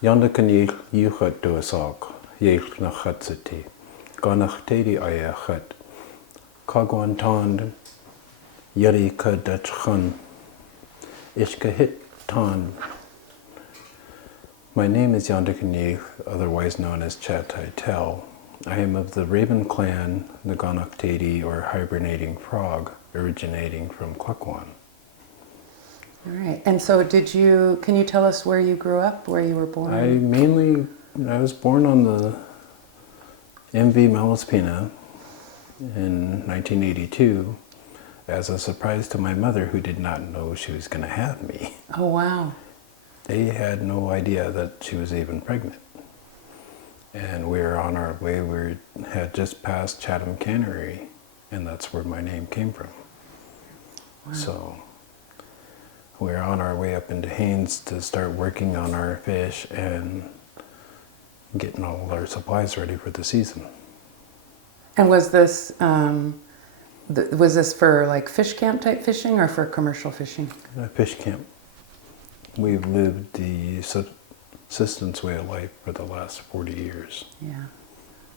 Yandakan yuchat doasak, yech na chatsati, ganach tedi ayachat, kagwantan, yari kadachchan, ishkahit tan. My name is Yandakan, otherwise known as Chad Titell. I am of the Raven clan, the Ganach or hibernating frog, originating from Klukwan. All right. And so can you tell us where you grew up, where you were born? I was born on the MV Malaspina in 1982 as a surprise to my mother, who did not know she was going to have me. Oh, wow. They had no idea that she was even pregnant. And we were on our way, we had just passed Chatham Cannery, and that's where my name came from. Wow. So we were on our way up into Haines to start working on our fish and getting all our supplies ready for the season. And was this for like fish camp type fishing or for commercial fishing? Fish camp. We've lived the subsistence way of life for the last 40 years. Yeah,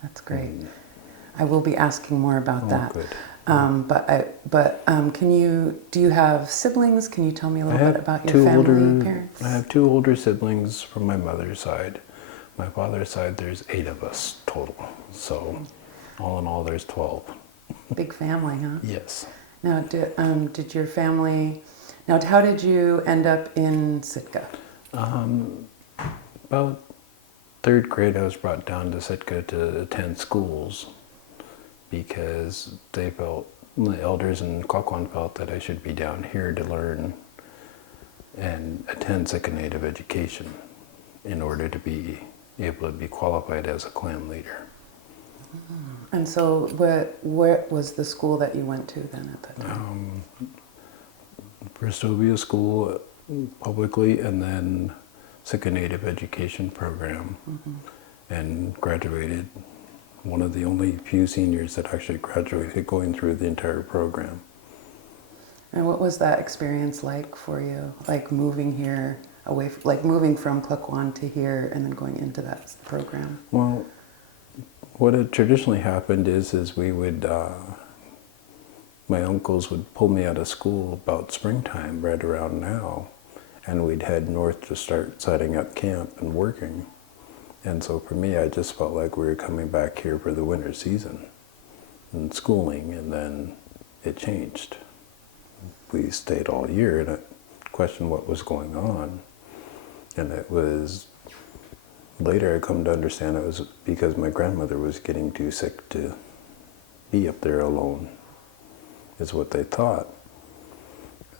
that's great. I will be asking more about that. Good. Do you have siblings? Can you tell me a little bit about your family, parents? I have two older siblings from my mother's side. My father's side, there's 8 of us total. So all in all, there's 12. Big family, huh? Yes. Now, did your family... Now, how did you end up in Sitka? About 3rd grade, I was brought down to Sitka to attend schools because the elders in Klukwan felt that I should be down here to learn and attend Sitka Native education in order to be able to be qualified as a clan leader. And so where was the school that you went to then at that time? Bristowia School publicly, and then Sitka Native Education Program, and graduated. One of the only few seniors that actually graduated going through the entire program. And what was that experience like for you? Like moving here moving from Klukwan to here and then going into that program? Well, what had traditionally happened is we would, my uncles would pull me out of school about springtime, right around now, and we'd head north to start setting up camp and working. And so for me, I just felt like we were coming back here for the winter season and schooling, and then it changed. We stayed all year, and I questioned what was going on. And it was, later I come to understand it was because my grandmother was getting too sick to be up there alone, is what they thought.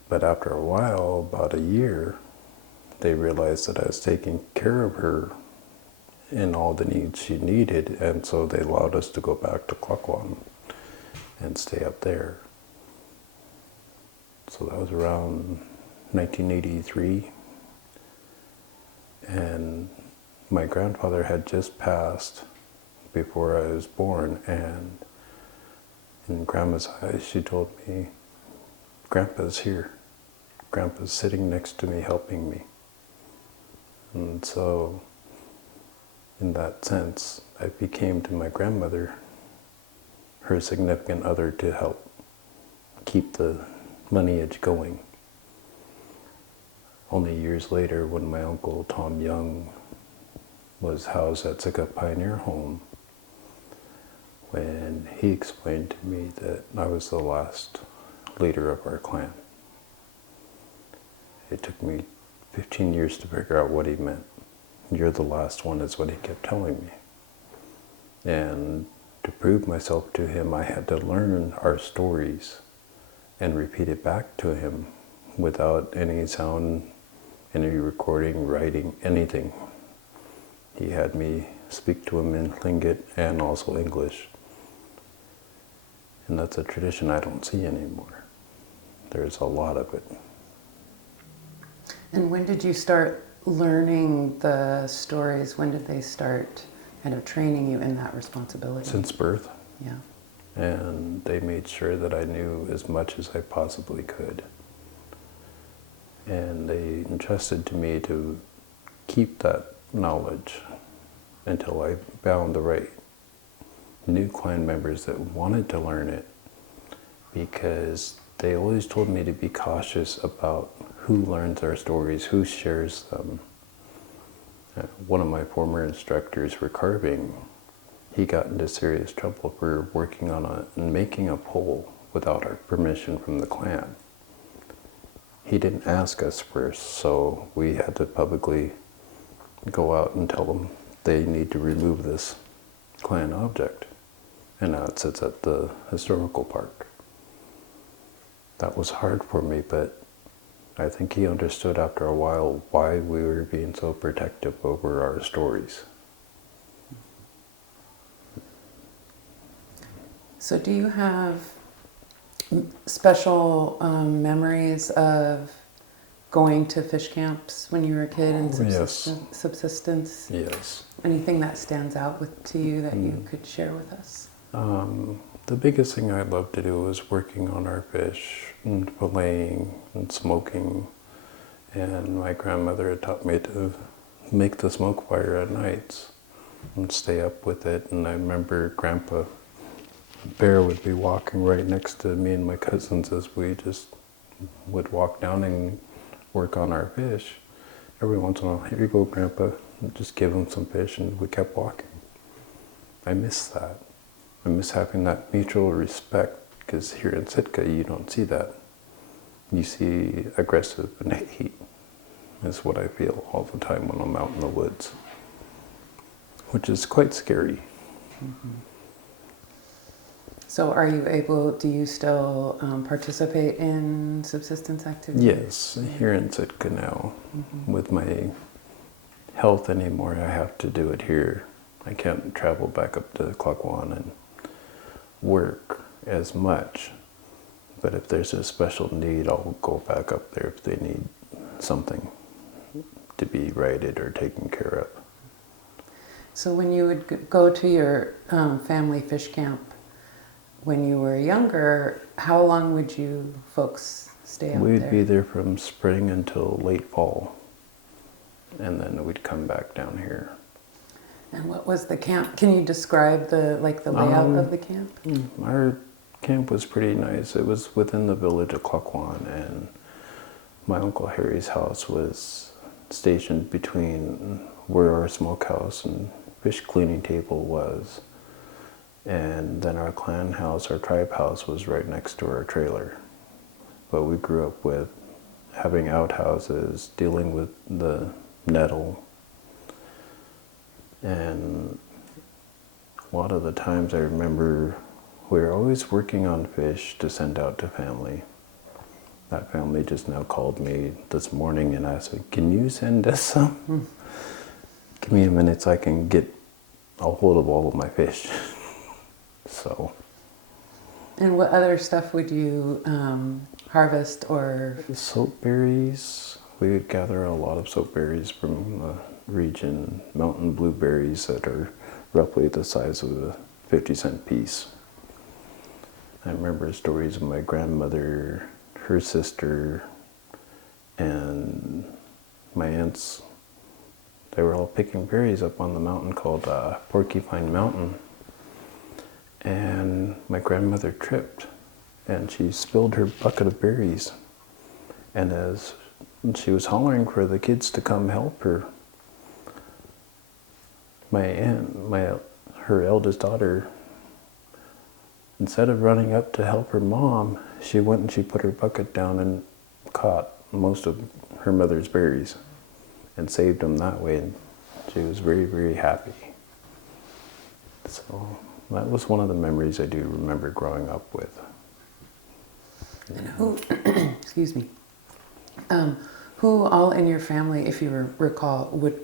But after a while, about a year, they realized that I was taking care of her in all the needs she needed, and so they allowed us to go back to Klukwan and stay up there. So that was around 1983, and my grandfather had just passed before I was born, and in Grandma's eyes she told me, "Grandpa's here. Grandpa's sitting next to me helping me." And so in that sense, I became to my grandmother her significant other to help keep the lineage going. Only years later, when my uncle Tom Young was housed at Sitka Pioneer Home, when he explained to me that I was the last leader of our clan. It took me 15 years to figure out what he meant. "You're the last one," is what he kept telling me. And to prove myself to him, I had to learn our stories and repeat it back to him without any sound, any recording, writing, anything. He had me speak to him in Tlingit and also English. And that's a tradition I don't see anymore. There's a lot of it. And when did you start learning the stories? When did they start kind of training you in that responsibility? Since birth. Yeah. And they made sure that I knew as much as I possibly could. And they entrusted to me to keep that knowledge until I found the right new clan members that wanted to learn it, because they always told me to be cautious about who learns our stories, who shares them. One of my former instructors for carving, he got into serious trouble for working on making a pole without our permission from the clan. He didn't ask us first, so we had to publicly go out and tell them they need to remove this clan object. And now it sits at the historical park. That was hard for me, but I think he understood after a while why we were being so protective over our stories. So do you have special memories of going to fish camps when you were a kid and subsistence? Yes. Anything that stands out to you that you could share with us? The biggest thing I loved to do was working on our fish and filleting and smoking. And my grandmother had taught me to make the smoke fire at nights and stay up with it. And I remember Grandpa Bear would be walking right next to me and my cousins as we just would walk down and work on our fish. Every once in a while, here you go, Grandpa, and just give him some fish, and we kept walking. I miss that. I miss having that mutual respect, because here in Sitka you don't see that. You see aggressive and hate is what I feel all the time when I'm out in the woods, which is quite scary. Mm-hmm. So do you still participate in subsistence activities? Yes, here in Sitka now. Mm-hmm. With my health anymore, I have to do it here. I can't travel back up to Klukwan and work as much, but if there's a special need, I'll go back up there if they need something to be righted or taken care of. So when you would go to your family fish camp when you were younger, how long would you folks stay out there? We'd be there from spring until late fall, and then we'd come back down here. And what was the camp? Can you describe the layout of the camp? Our camp was pretty nice. It was within the village of Klukwan, and my Uncle Harry's house was stationed between where our smokehouse and fish cleaning table was. And then our clan house, our tribe house, was right next to our trailer. But we grew up with having outhouses, dealing with the nettle. And a lot of the times I remember we were always working on fish to send out to family. That family just now called me this morning and asked, "Can you send us some? Give me a minute so I can get a hold of all of my fish." So. And what other stuff would you harvest or? Soap berries. We would gather a lot of soap berries from the region, mountain blueberries that are roughly the size of a 50-cent piece. I remember stories of my grandmother, her sister, and my aunts. They were all picking berries up on the mountain called Porcupine Mountain. And my grandmother tripped, and she spilled her bucket of berries. And as she was hollering for the kids to come help her, my aunt, her eldest daughter, instead of running up to help her mom, she went and she put her bucket down and caught most of her mother's berries and saved them that way. And she was very, very happy. So that was one of the memories I do remember growing up with. And who, excuse me, who all in your family, if you recall, would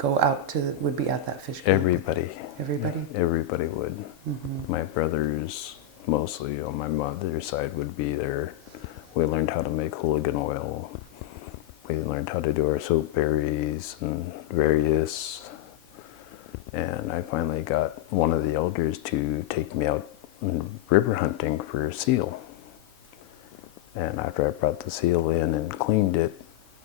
be at that fish camp? Everybody. Everybody? Everybody would. Mm-hmm. My brothers, mostly on my mother's side, would be there. We learned how to make hooligan oil. We learned how to do our soap berries and various. And I finally got one of the elders to take me out river hunting for seal. And after I brought the seal in and cleaned it,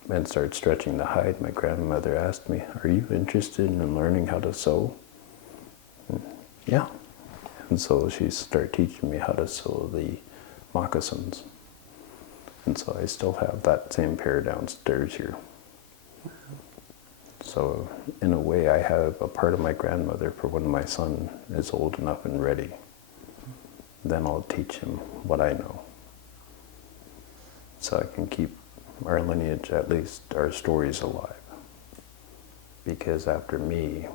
and started stretching the hide, my grandmother asked me, "Are you interested in learning how to sew?" And, yeah. And so she started teaching me how to sew the moccasins. And so I still have that same pair downstairs here. So in a way, I have a part of my grandmother for when my son is old enough and ready. Then I'll teach him what I know. So I can keep our lineage, at least our stories, alive. Because after me,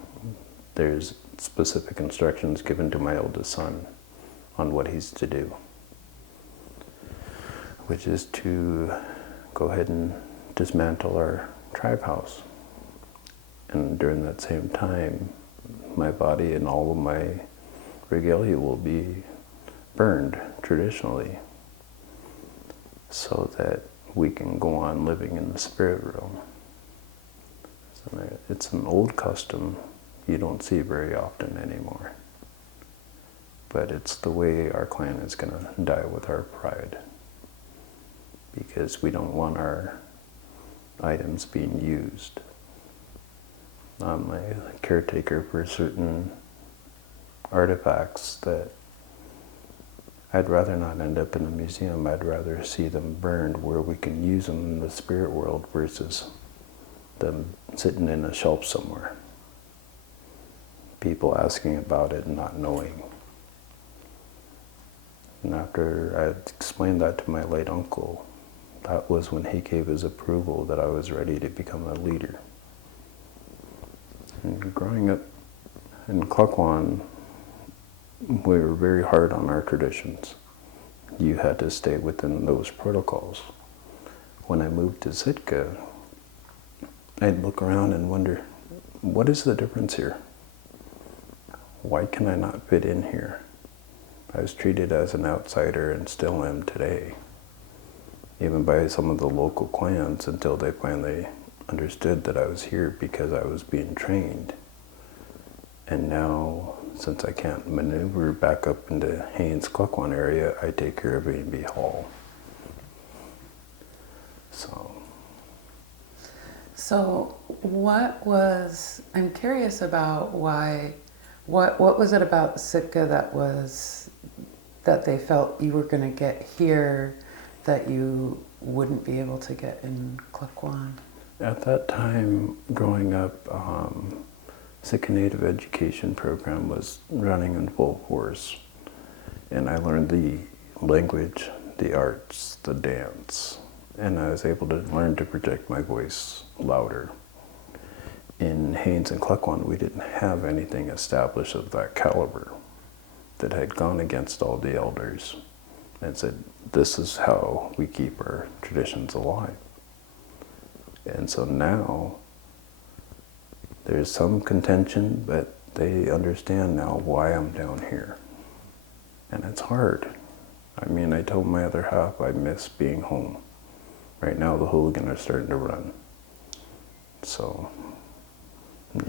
there's specific instructions given to my oldest son on what he's to do, which is to go ahead and dismantle our tribe house. And during that same time, my body and all of my regalia will be burned traditionally, so that we can go on living in the spirit realm. So it's an old custom you don't see very often anymore. But it's the way our clan is going to die with our pride, because we don't want our items being used. I'm a caretaker for certain artifacts that I'd rather not end up in a museum. I'd rather see them burned where we can use them in the spirit world versus them sitting in a shelf somewhere. People asking about it and not knowing. And after I explained that to my late uncle, that was when he gave his approval that I was ready to become a leader. And growing up in Klukwan, we were very hard on our traditions. You had to stay within those protocols. When I moved to Sitka, I'd look around and wonder, what is the difference here? Why can I not fit in here? I was treated as an outsider and still am today, even by some of the local clans, until they finally understood that I was here because I was being trained. And now, since I can't maneuver back up into Haines Klukwan area, I take care of A&B Hall. So I'm curious about what was it about Sitka that they felt you were going to get here that you wouldn't be able to get in Klukwan? At that time, growing up, Sitka Native Education program was running in full force. And I learned the language, the arts, the dance, and I was able to learn to project my voice louder. In Haines and Klukwan, we didn't have anything established of that caliber that had gone against all the elders and said, this is how we keep our traditions alive. And so now, there's some contention, but they understand now why I'm down here. And it's hard. I mean, I told my other half I miss being home. Right now, the hooligans are starting to run. So,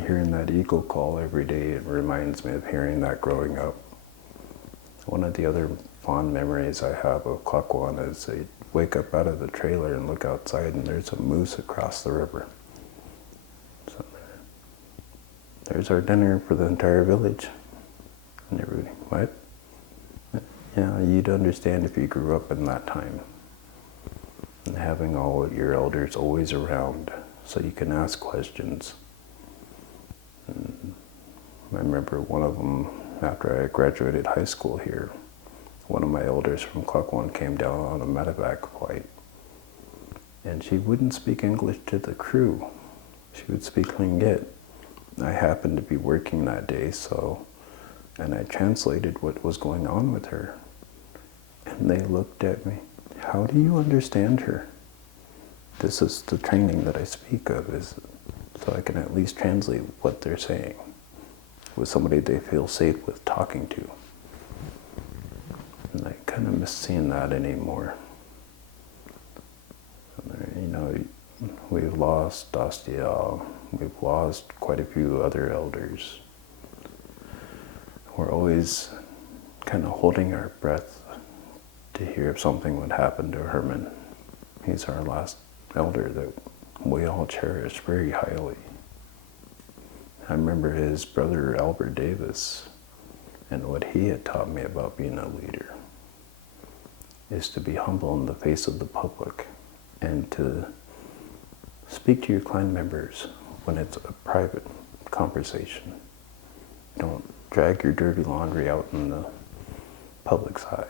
hearing that eagle call every day, it reminds me of hearing that growing up. One of the other fond memories I have of Klukwan is I wake up out of the trailer and look outside and there's a moose across the river. So there's our dinner for the entire village. And everybody, what? Yeah, you'd understand if you grew up in that time. And having all your elders always around so you can ask questions. And I remember one of them, after I graduated high school here, one of my elders from Klukwan came down on a medevac flight. And she wouldn't speak English to the crew. She would speak Tlingit. I happened to be working that day, and I translated what was going on with her. And they looked at me, how do you understand her? This is the training that I speak of, is so I can at least translate what they're saying with somebody they feel safe with talking to. And I kind of miss seeing that anymore. You know, we've lost Dastiel, we've lost quite a few other elders. We're always kind of holding our breath to hear if something would happen to Herman. He's our last elder that we all cherished very highly. I remember his brother Albert Davis, and what he had taught me about being a leader is to be humble in the face of the public and to speak to your clan members when it's a private conversation. Don't drag your dirty laundry out in the public's eye.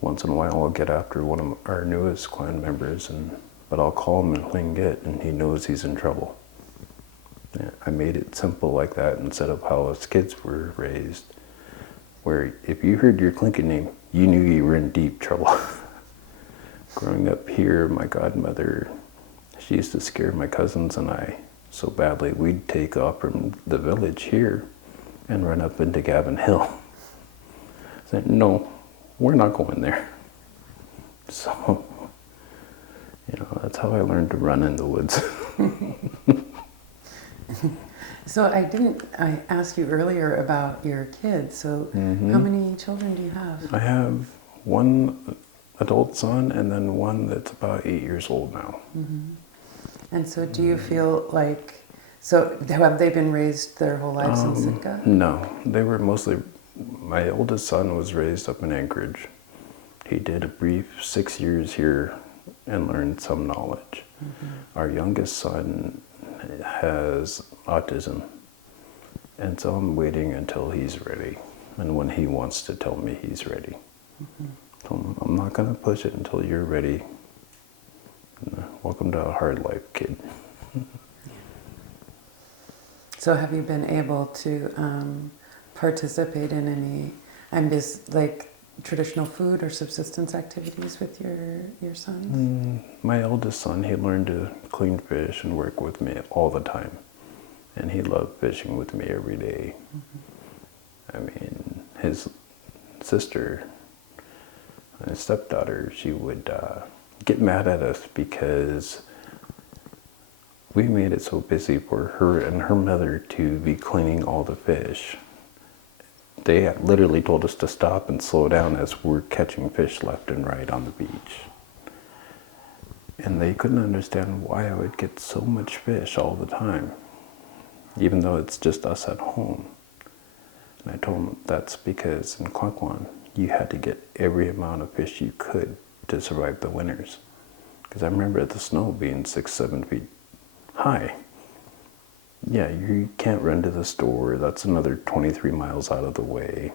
Once in a while I'll get after one of our newest clan members, but I'll call him in Tlingit and he knows he's in trouble. Yeah, I made it simple like that instead of how us kids were raised, where if you heard your Tlingit name, you knew you were in deep trouble. Growing up here, my godmother, she used to scare my cousins and I so badly, we'd take off from the village here and run up into Gavin Hill. Say, no, we're not going there. So, that's how I learned to run in the woods. So I asked you earlier about your kids. So how many children do you have? I have one adult son and then one that's about 8 years old now. Mm-hmm. And so do you feel like, so have they been raised their whole lives in Sitka? No, they were mostly, my oldest son was raised up in Anchorage. He did a brief 6 years here and learned some knowledge. Mm-hmm. Our youngest son has autism, and so I'm waiting until he's ready and when he wants to tell me he's ready. Mm-hmm. So I'm not going to push it until you're ready. Welcome to a hard life, kid. So have you been able to participate in any, traditional food or subsistence activities with your sons? My eldest son, he learned to clean fish and work with me all the time. And he loved fishing with me every day. Mm-hmm. I mean, his sister, his stepdaughter, she would get mad at us because we made it so busy for her and her mother to be cleaning all the fish. They had literally told us to stop and slow down as we're catching fish left and right on the beach. And they couldn't understand why I would get so much fish all the time, even though it's just us at home. And I told them that's because in Klukwan, you had to get every amount of fish you could to survive the winters. Because I remember the snow being 6-7 feet high. Yeah, you can't run to the store. That's another 23 miles out of the way.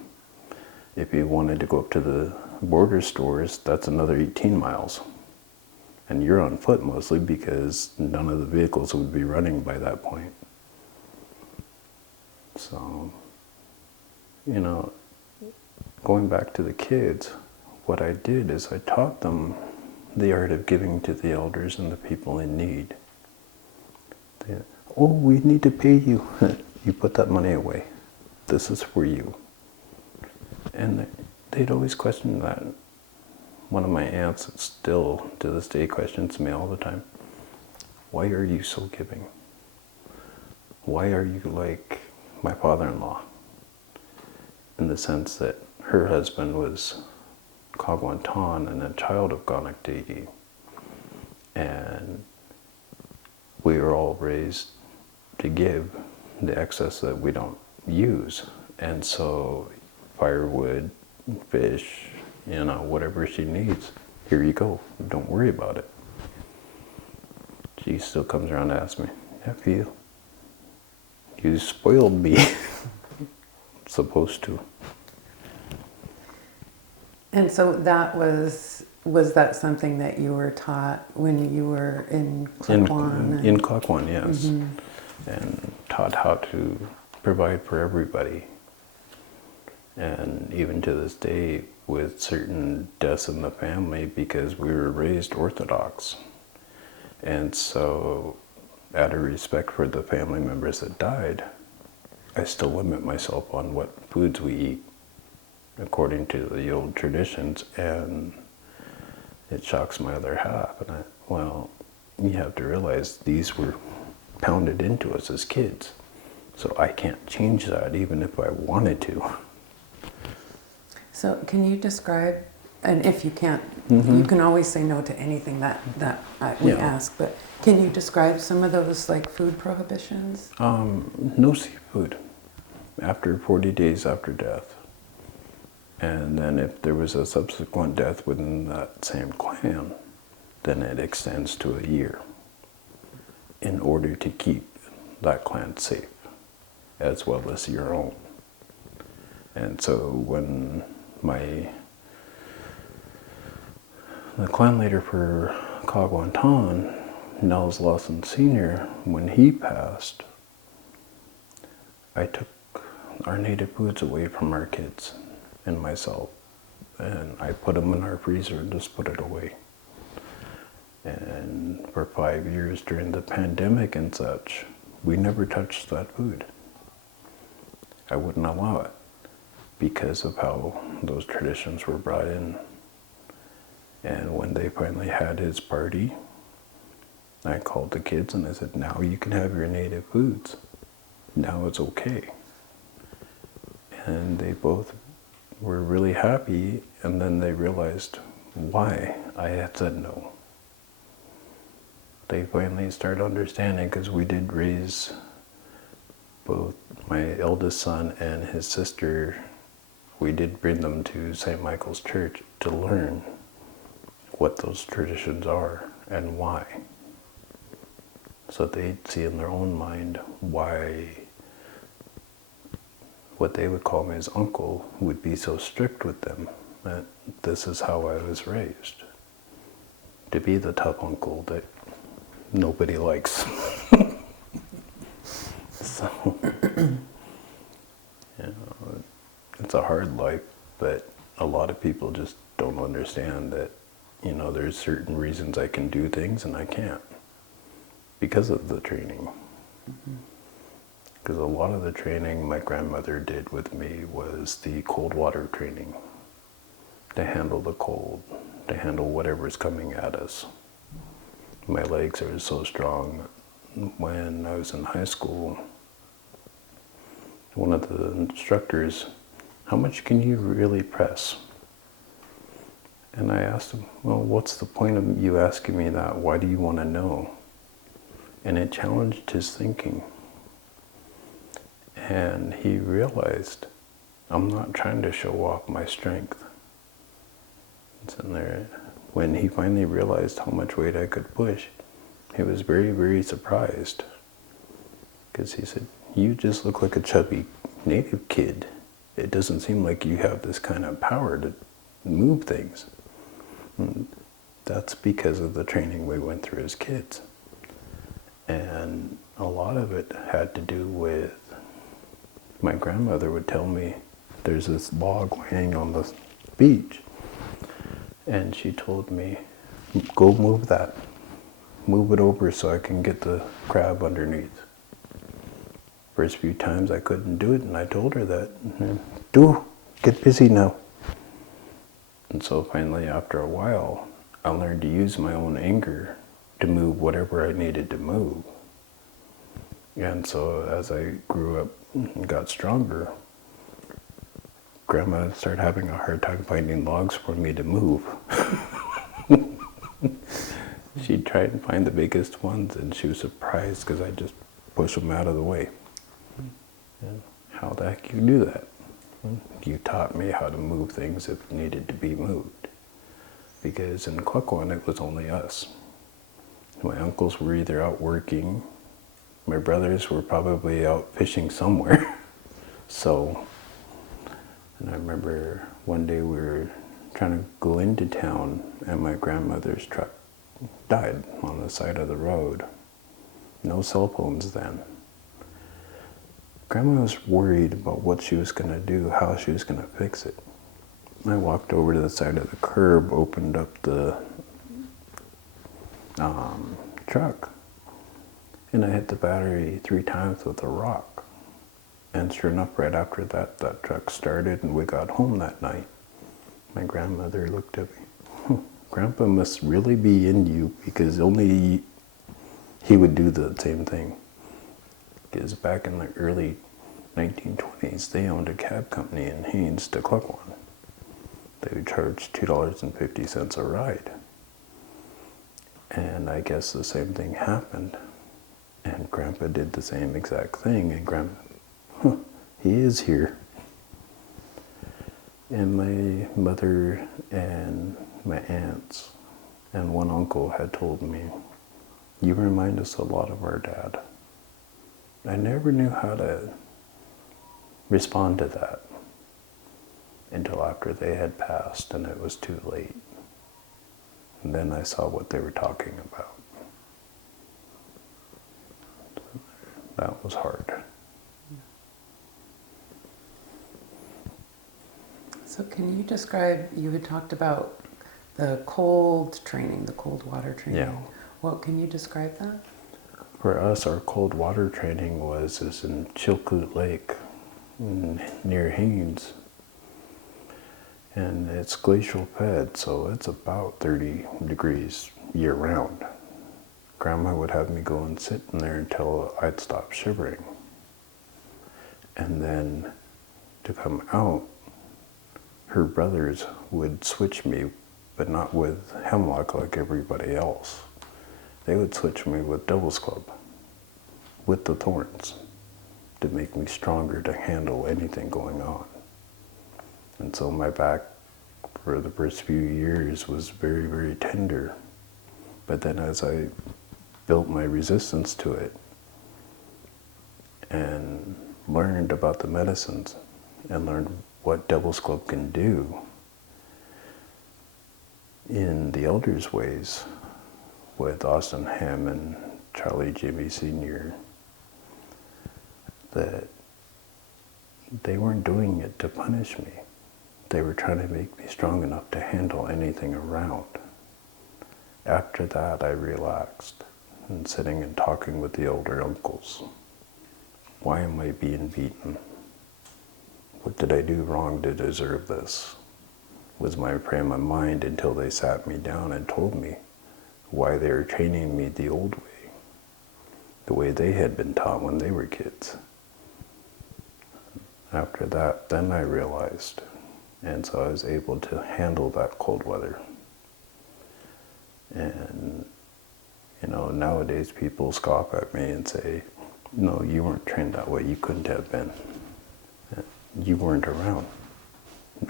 If you wanted to go up to the border stores, that's another 18 miles. And you're on foot mostly because none of the vehicles would be running by that point. So, going back to the kids, what I did is I taught them the art of giving to the elders and the people in need. Oh, we need to pay you. You put that money away. This is for you. And they'd always question that. One of my aunts still, to this day, questions me all the time. Why are you so giving? Why are you like my father-in-law? In the sense that her husband was Kagwantan and a child of Ganakdidi. And we were all raised to give the excess that we don't use. And so firewood, fish, whatever she needs, here you go. Don't worry about it. She still comes around to ask me, nephew, you spoiled me. Supposed to. And so that was that something that you were taught when you were in Klukwan? In Klukwan, yes. Mm-hmm. And taught how to provide for everybody. And even to this day, with certain deaths in the family, because we were raised Orthodox. And so, out of respect for the family members that died, I still limit myself on what foods we eat according to the old traditions, and it shocks my other half. And you have to realize these were pounded into us as kids. So I can't change that even if I wanted to. So can you describe and if you can't, Mm-hmm. you can always say no to anything that we Yeah. ask. But can you describe some of those like food prohibitions? No seafood after 40 days after death. And then if there was a subsequent death within that same clan, then it extends to a year in order to keep that clan safe as well as your own. And so when the clan leader for Klukwan, Nels Lawson Sr., when he passed, I took our native foods away from our kids and myself, and I put them in our freezer and just put it away. And for 5 years during the pandemic and such, we never touched that food. I wouldn't allow it because of how those traditions were brought in. And when they finally had his party, I called the kids and I said, now you can have your native foods. Now it's okay. And they both were really happy, and then they realized why I had said no. They finally started understanding, because we did raise both my eldest son and his sister. We did bring them to St. Michael's Church to learn what those traditions are and why. So they'd see in their own mind why what they would call me as uncle would be so strict with them, that this is how I was raised. To be the tough uncle that nobody likes. So, it's a hard life, but a lot of people just don't understand that, there's certain reasons I can do things and I can't because of the training. Because a lot of the training my grandmother did with me was the cold water training, to handle the cold, to handle whatever's coming at us. My legs are so strong. When I was in high school, one of the instructors, how much can you really press? And I asked him, well, what's the point of you asking me that? Why do you want to know? And it challenged his thinking. And he realized, I'm not trying to show off my strength. And there, when he finally realized how much weight I could push, he was very, very surprised. Because he said, you just look like a chubby native kid. It doesn't seem like you have this kind of power to move things. And that's because of the training we went through as kids. And a lot of it had to do with, my grandmother would tell me, there's this log laying on the beach. And she told me, go move that. Move it over so I can get the crab underneath. First few times I couldn't do it, and I told her that. Get busy now. And so finally, after a while, I learned to use my own anger to move whatever I needed to move. And so as I grew up and got stronger, Grandma started having a hard time finding logs for me to move. She'd try and find the biggest ones, and she was surprised because I'd just push them out of the way. And how the heck you do that? You taught me how to move things if needed to be moved. Because in Klukwan, it was only us. My uncles were either out working, my brothers were probably out fishing somewhere. So, and I remember one day we were trying to go into town, and my grandmother's truck died on the side of the road. No cell phones then. Grandma was worried about what she was going to do, how she was going to fix it. I walked over to the side of the curb, opened up the truck, and I hit the battery 3 times with a rock. And sure enough, right after that, that truck started and we got home that night. My grandmother looked at me. Grandpa must really be in you, because only he would do the same thing. Because back in the early 1920s, they owned a cab company in Haines to Klukwan. they would charge $2.50 a ride. And I guess the same thing happened. And Grandpa did the same exact thing, and Grandpa, he is here. And my mother and my aunts and one uncle had told me, you remind us a lot of our dad. I never knew how to respond to that until after they had passed and it was too late. And then I saw what they were talking about. That was hard. So can you describe, you had talked about the cold training, the cold water training. Yeah. Well, can you describe that? For us, our cold water training is in Chilkoot Lake near Haines. And it's glacial fed, so it's about 30 degrees year round. Grandma would have me go and sit in there until I'd stop shivering. And then to come out, her brothers would switch me, but not with hemlock like everybody else. They would switch me with devil's club, with the thorns, to make me stronger to handle anything going on. And so my back for the first few years was very, very tender. But then as I built my resistance to it and learned about the medicines and learned what devil's club can do in the elders' ways with Austin Hammond, Charlie Jimmy Sr., that they weren't doing it to punish me. They were trying to make me strong enough to handle anything around. After that, I relaxed and sitting and talking with the older uncles. Why am I being beaten? What did I do wrong to deserve this? Was my frame of mind until they sat me down and told me why they were training me the old way, the way they had been taught when they were kids. After that, then I realized, and so I was able to handle that cold weather. And, you know, nowadays people scoff at me and say, no, you weren't trained that way, you couldn't have been. You weren't around.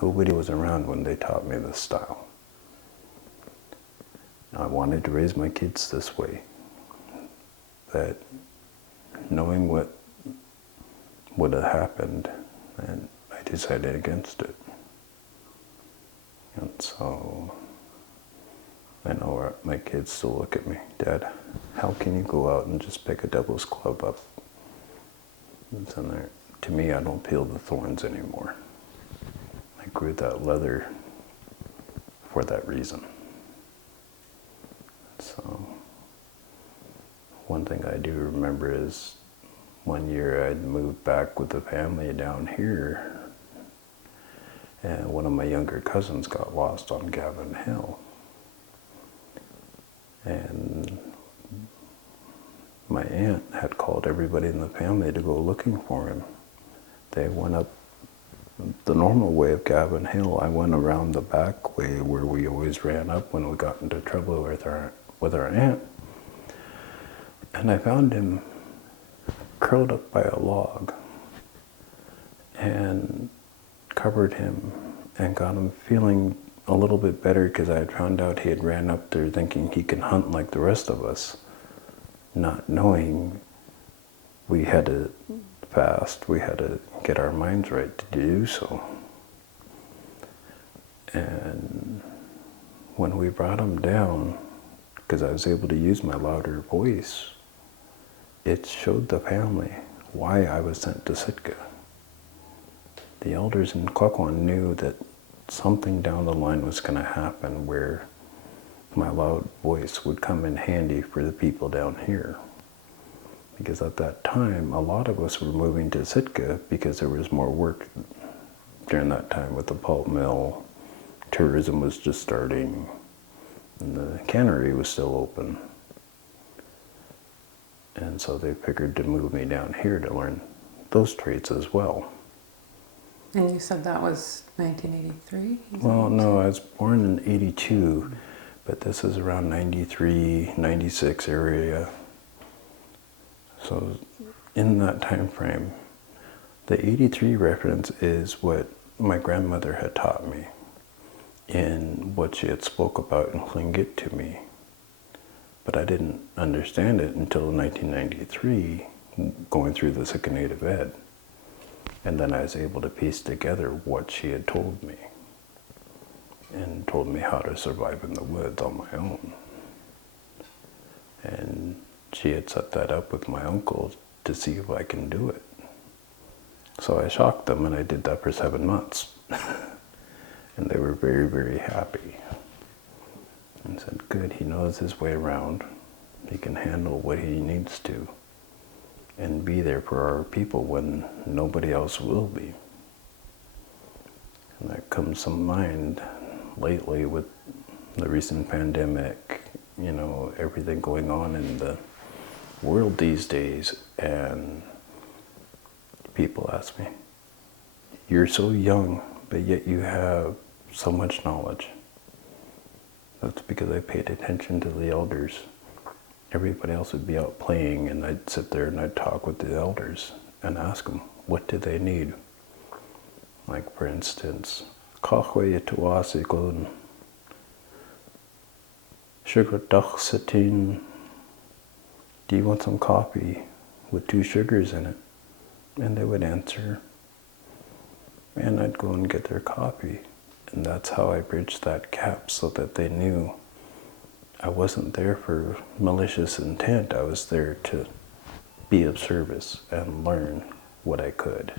Nobody was around when they taught me this style. I wanted to raise my kids this way, that knowing what would have happened, and I decided against it. And so I know my kids still look at me, Dad, how can you go out and just pick a devil's club up? It's in there. To me, I don't peel the thorns anymore. I grew that leather for that reason. So one thing I do remember is one year I'd moved back with the family down here, and one of my younger cousins got lost on Gavin Hill. And my aunt had called everybody in the family to go looking for him. They went up the normal way of Gavin Hill. I went around the back way where we always ran up when we got into trouble with our aunt. And I found him curled up by a log and covered him and got him feeling a little bit better, because I had found out he had ran up there thinking he can hunt like the rest of us, not knowing we had to fast, we had to get our minds right to do so. And when we brought him down, because I was able to use my louder voice, it showed the family why I was sent to Sitka. The elders in Klukwan knew that something down the line was going to happen where my loud voice would come in handy for the people down here. Because at that time, a lot of us were moving to Sitka because there was more work during that time with the pulp mill. Tourism was just starting, and the cannery was still open. And so they figured to move me down here to learn those traits as well. And you said that was 1983? Well, no, I was born in 82, but this is around 93, 96 area. So in that time frame, the 83 reference is what my grandmother had taught me in what she had spoke about in Tlingit to me. But I didn't understand it until 1993, going through the Sitka Native Ed. And then I was able to piece together what she had told me and told me how to survive in the woods on my own. And she had set that up with my uncle to see if I can do it. So I shocked them, and I did that for 7 months. And they were very, very happy. And said, good, he knows his way around. He can handle what he needs to and be there for our people when nobody else will be. And that comes to mind lately with the recent pandemic, you know, everything going on in the world these days. And people ask me, you're so young, but yet you have so much knowledge. That's because I paid attention to the elders. Everybody else would be out playing, and I'd sit there and I'd talk with the elders and ask them, what do they need? Like, for instance, Kahwe Tuasikun, Sugar Satin, do you want some coffee with 2 sugars in it? And they would answer, and I'd go and get their coffee. And that's how I bridged that gap, so that they knew I wasn't there for malicious intent. I was there to be of service and learn what I could.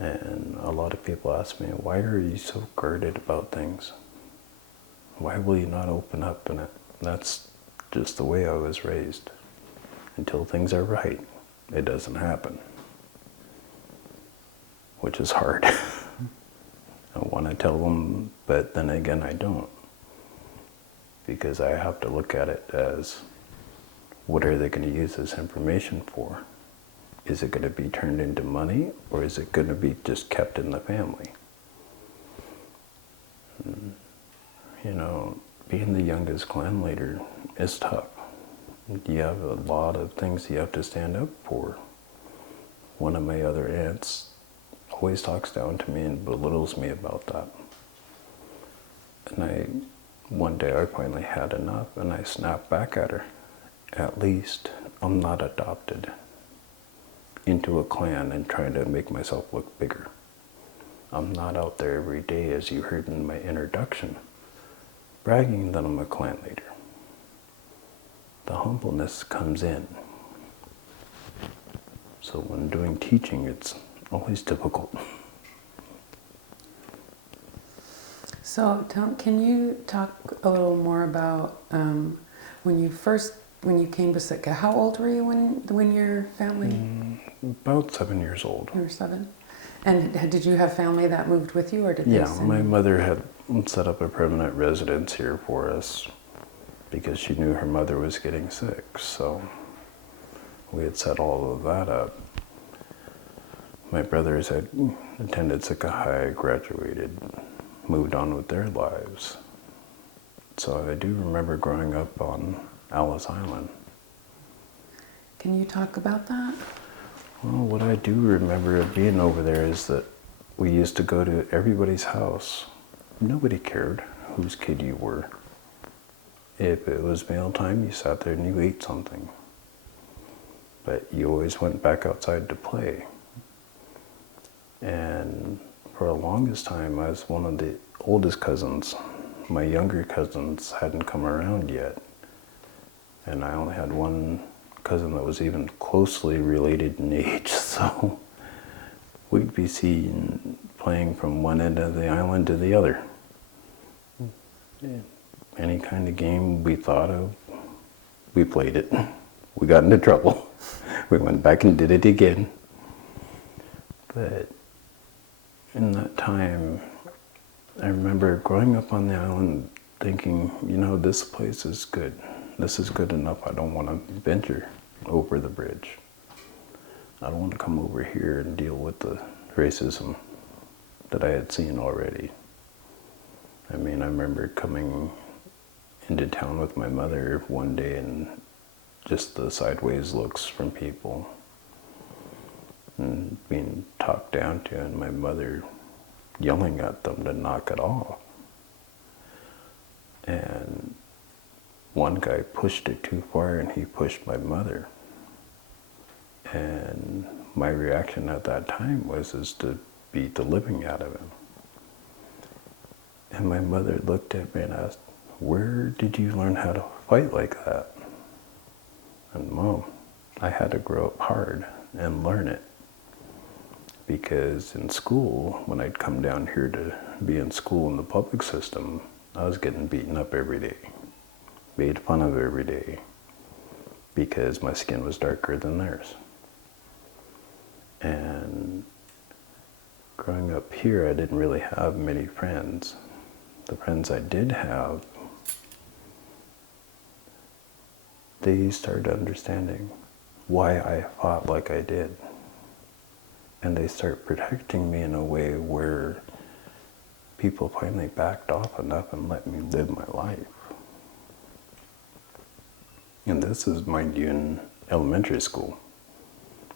And a lot of people ask me, why are you so guarded about things? Why will you not open up in it? That's just the way I was raised. Until things are right, it doesn't happen. Which is hard. I want to tell them, but then again I don't. Because I have to look at it as, what are they going to use this information for? Is it going to be turned into money, or is it going to be just kept in the family? You know, being the youngest clan leader is tough. You have a lot of things you have to stand up for. One of my other aunts always talks down to me and belittles me about that. And one day I finally had enough, and I snapped back at her. At least I'm not adopted into a clan and trying to make myself look bigger. I'm not out there every day, as you heard in my introduction, bragging that I'm a clan leader. The humbleness comes in. So when doing teaching, it's always difficult. So can you talk a little more about when you came to Sitka? How old were you when your family? About 7 years old. You were 7? And did you have family that moved with you, or did they send my you? mother had set up a permanent residence here for us because she knew her mother was getting sick. So we had set all of that up. My brothers had attended Sitka High, graduated, moved on with their lives. So I do remember growing up on Alice Island. Can you talk about that? Well, what I do remember of being over there is that we used to go to everybody's house. Nobody cared whose kid you were. If it was meal time, you sat there and you ate something. But you always went back outside to play. And for the longest time, I was one of the oldest cousins. My younger cousins hadn't come around yet. And I only had one cousin that was even closely related in age, so we'd be seen playing from one end of the island to the other. Any kind of game we thought of, we played it. We got into trouble. We went back and did it again. But in that time, I remember growing up on the island thinking, you know, this place is good. This is good enough. I don't want to venture over the bridge. I don't want to come over here and deal with the racism that I had seen already. I mean, I remember coming into town with my mother one day and just the sideways looks from people and being talked down to, and my mother yelling at them to knock it off. And one guy pushed it too far and he pushed my mother. And my reaction at that time was to beat the living out of him. And my mother looked at me and asked, "Where did you learn how to fight like that?" And Mom, I had to grow up hard and learn it. Because in school, when I'd come down here to be in school in the public system, I was getting beaten up every day, made fun of every day, because my skin was darker than theirs. And growing up here, I didn't really have many friends. The friends I did have, they started understanding why I fought like I did. And they started protecting me in a way where people finally backed off enough and let me live my life. And this is, mind you, in elementary school.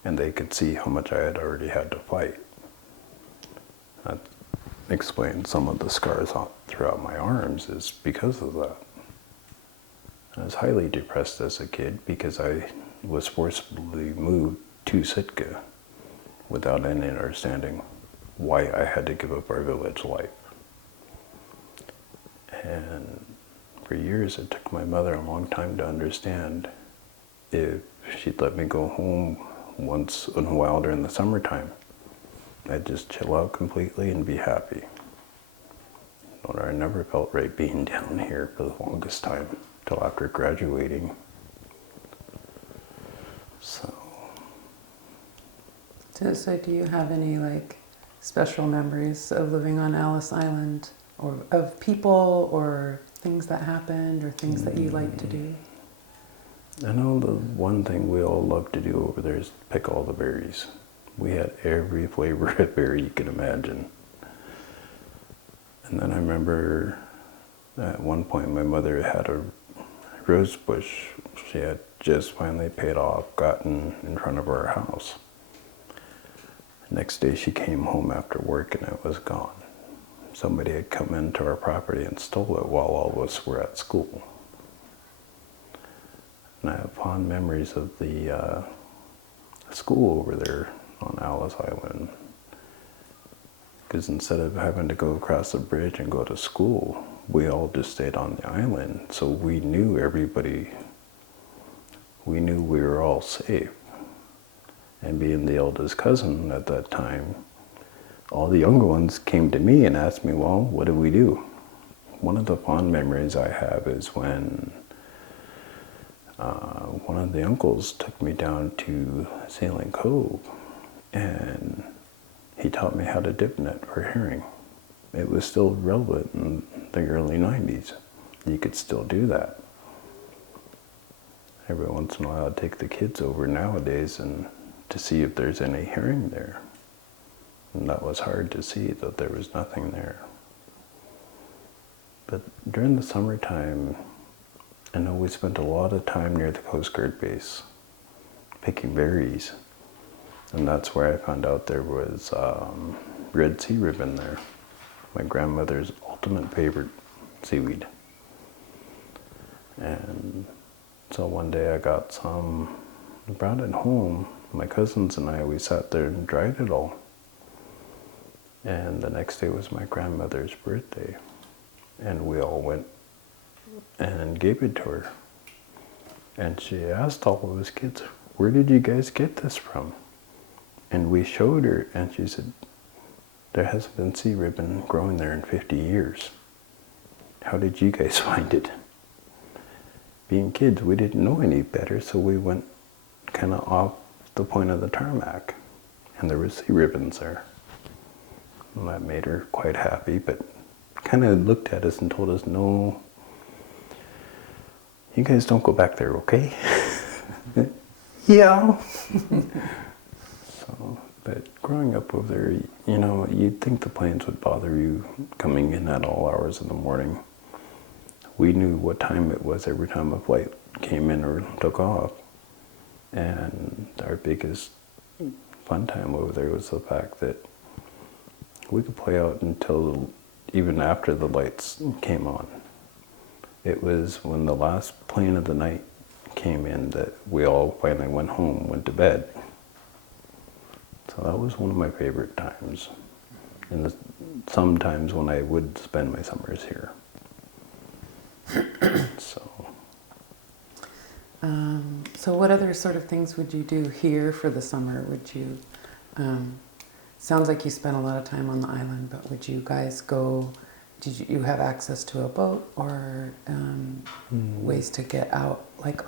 And they could see how much I had already had to fight. That explains some of the scars throughout my arms is because of that. I was highly depressed as a kid because I was forcibly moved to Sitka without any understanding why I had to give up our village life. And for years, it took my mother a long time to understand if she'd let me go home once in a while during the summertime. I'd just chill out completely and be happy. I never felt right being down here for the longest time, till after graduating. So do you have any like special memories of living on Ellis Island, or of people or things that happened or things that you like to do? I know the one thing we all love to do over there is pick all the berries. We had every flavor of berry you can imagine. And then I remember at one point my mother had a rose bush she had just finally paid off, gotten in front of our house. Next day she came home after work and it was gone. Somebody had come into our property and stole it while all of us were at school. And I have fond memories of the school over there on Ellis Island. Because instead of having to go across the bridge and go to school, we all just stayed on the island. So we knew everybody, we knew we were all safe. And being the eldest cousin at that time, all the younger ones came to me and asked me, well, what do we do? One of the fond memories I have is when one of the uncles took me down to Sailing Cove and he taught me how to dip net for herring. It was still relevant in the early 90s. You could still do that. Every once in a while I'd take the kids over nowadays and to see if there's any herring there. And that was hard to see, that there was nothing there. But during the summertime, I know we spent a lot of time near the Coast Guard base picking berries. And that's where I found out there was red sea ribbon there. My grandmother's ultimate favorite seaweed. And so one day I got some, brought it home. My cousins and I, we sat there and dried it all. And the next day was my grandmother's birthday. And we all went and gave it to her. And she asked all of us kids, where did you guys get this from? And we showed her, and she said, there hasn't been sea ribbon growing there in 50 years. How did you guys find it? Being kids, we didn't know any better, so we went kind of off the point of the tarmac, and there was sea ribbons there. And that made her quite happy, but kind of looked at us and told us, no, you guys don't go back there, okay? Yeah. So, but growing up over there, you know, you'd think the planes would bother you coming in at all hours in the morning. We knew what time it was every time a flight came in or took off. And our biggest fun time over there was the fact that we could play out until even after the lights came on. It was when the last plane of the night came in that we all finally went home, went to bed. So that was one of my favorite times. And sometimes when I would spend my summers here. So what other sort of things would you do here for the summer? Would you, sounds like you spent a lot of time on the island, but would you guys go, did you have access to a boat or ways to get out, like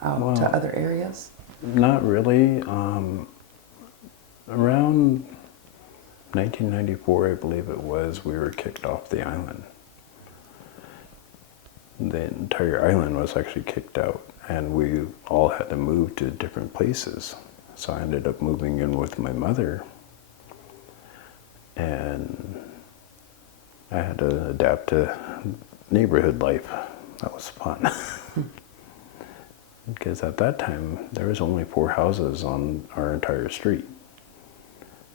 out to other areas? Not really. Around 1994, I believe it was, we were kicked off the island. The entire island was actually kicked out, and we all had to move to different places. So I ended up moving in with my mother, and I had to adapt to neighborhood life. That was fun. Because at that time, there was only 4 houses on our entire street.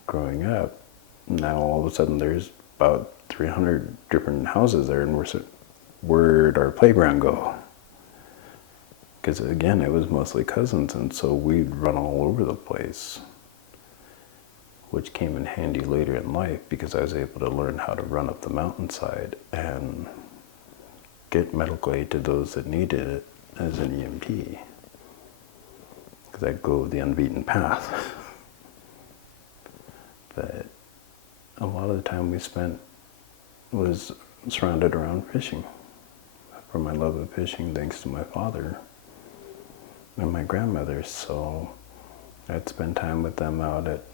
Growing up, now all of a sudden there's about 300 different houses there, and where'd our playground go? Because again, it was mostly cousins, and so we'd run all over the place, which came in handy later in life because I was able to learn how to run up the mountainside and get medical aid to those that needed it as an EMT, because I'd go the unbeaten path. But a lot of the time we spent was surrounded around fishing. For my love of fishing, thanks to my father and my grandmother, so I'd spend time with them out at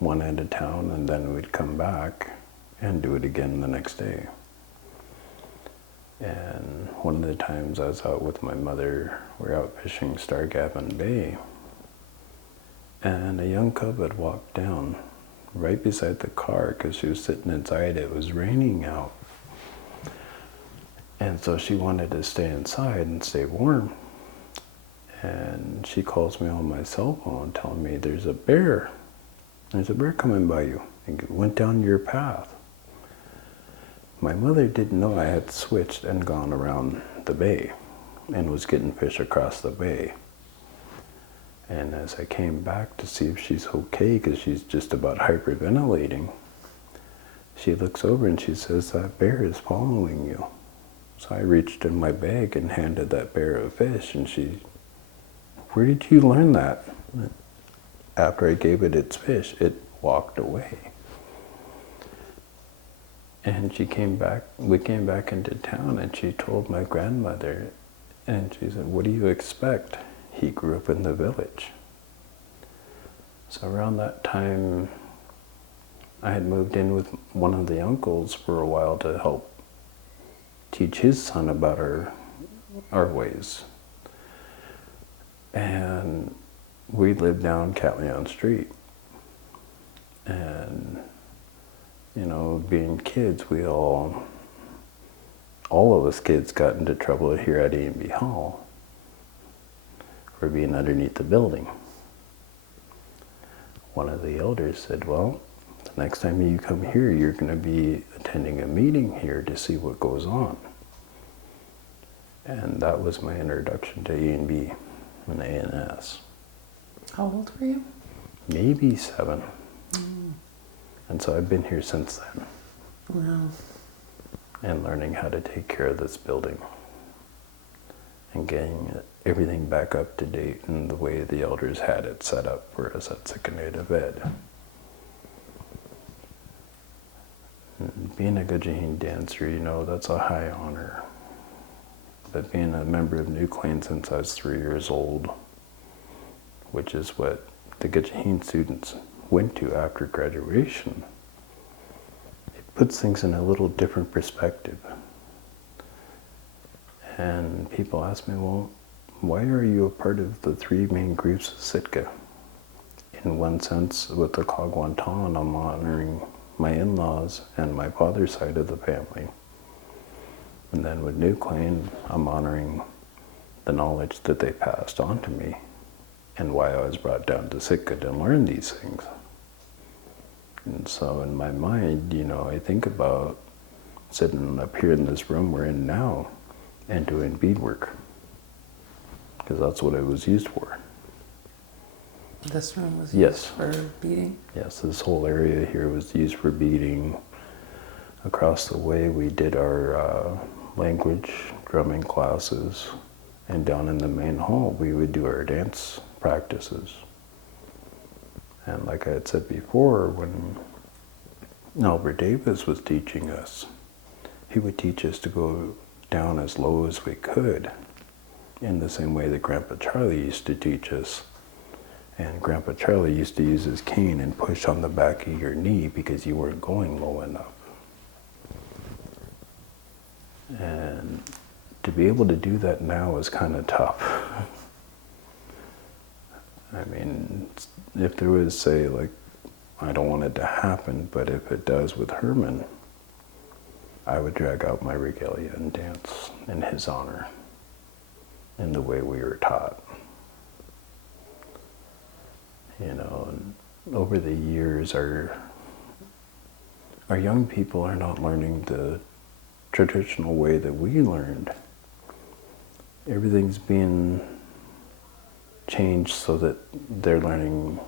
one end of town, and then we'd come back and do it again the next day. And one of the times I was out with my mother, we were out fishing Stargavan Bay, and a young cub had walked down right beside the car because she was sitting inside. It was raining out. And so she wanted to stay inside and stay warm. And she calls me on my cell phone telling me there's a bear. There's a bear coming by you. It went down your path. My mother didn't know I had switched and gone around the bay and was getting fish across the bay. And as I came back to see if she's okay, because she's just about hyperventilating, she looks over and she says, "That bear is following you." So I reached in my bag and handed that bear a fish, and she, "Where did you learn that?" After I gave it its fish, it walked away. And she came back, we came back into town, and she told my grandmother, and she said, "What do you expect? He grew up in the village." So around that time, I had moved in with one of the uncles for a while to help teach his son about our ways. And we lived down Catlyon Street. And, you know, being kids, we all of us kids got into trouble here at A&B Hall for being underneath the building. One of the elders said, "Well, the next time you come here, you're going to be attending a meeting here to see what goes on." And that was my introduction to A&B and ANS. How old were you? Maybe 7. And so I've been here since then. Wow. And learning how to take care of this building and getting everything back up to date in the way the elders had it set up for us at Sitka Native Ed. And being a Gujaheen dancer, you know, that's a high honor. But being a member of New Clan since I was 3 years old, which is what the Gujaheen students went to after graduation, it puts things in a little different perspective. And people ask me, "Well, why are you a part of the 3 main groups of Sitka? in one sense, with the Klukwan I'm honoring my in-laws and my father's side of the family. And then with New Clan, I'm honoring the knowledge that they passed on to me and why I was brought down to Sitka to learn these things. And so in my mind, I think about sitting up here in this room we're in now and doing beadwork, because that's what it was used for. This room was Yes. used for beading? Yes, this whole area here was used for beading. Across the way we did our language drumming classes, and down in the main hall we would do our dance practices. And like I had said before, when Albert Davis was teaching us, he would teach us to go down as low as we could, in the same way that Grandpa Charlie used to teach us. And Grandpa Charlie used to use his cane and push on the back of your knee because you weren't going low enough. And to be able to do that now is kind of tough. I mean, if there was, say, like, I don't want it to happen, but if it does with Herman, I would drag out my regalia and dance in his honor, in the way we were taught. And over the years, our young people are not learning the traditional way that we learned. Everything's being changed so that they're learning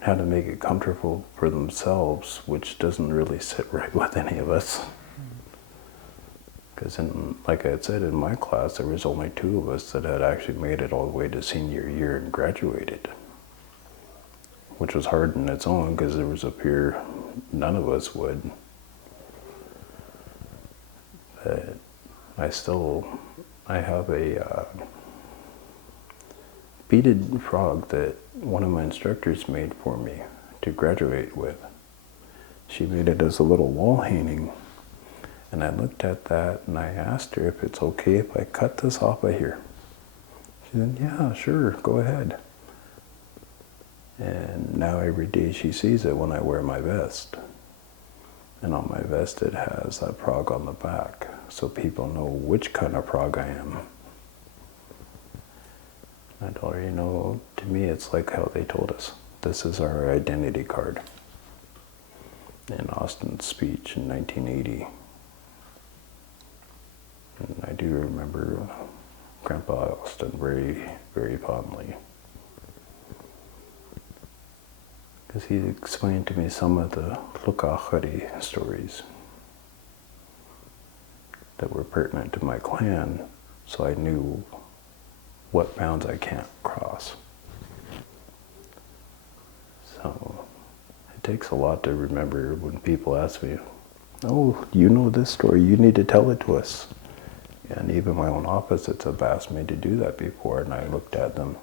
how to make it comfortable for themselves, which doesn't really sit right with any of us. Because like I had said, in my class, there was only 2 of us that had actually made it all the way to senior year and graduated, which was hard in its own, because there was a peer none of us would. But I have a beaded frog that one of my instructors made for me to graduate with. She made it as a little wall hanging, and I looked at that and I asked her if it's okay if I cut this off of here. She said, yeah, sure, go ahead. And now every day she sees it when I wear my vest. And on my vest it has that frog on the back, so people know which kind of frog I am. I told her, to me it's like how they told us. This is our identity card. In Austin's speech in 1980. And I do remember Grandpa Austin very, very fondly. Because he explained to me some of the Klukwan stories that were pertinent to my clan, so I knew what bounds I can't cross. So it takes a lot to remember when people ask me, oh, you know this story, you need to tell it to us. And even my own opposites have asked me to do that before, and I looked at them.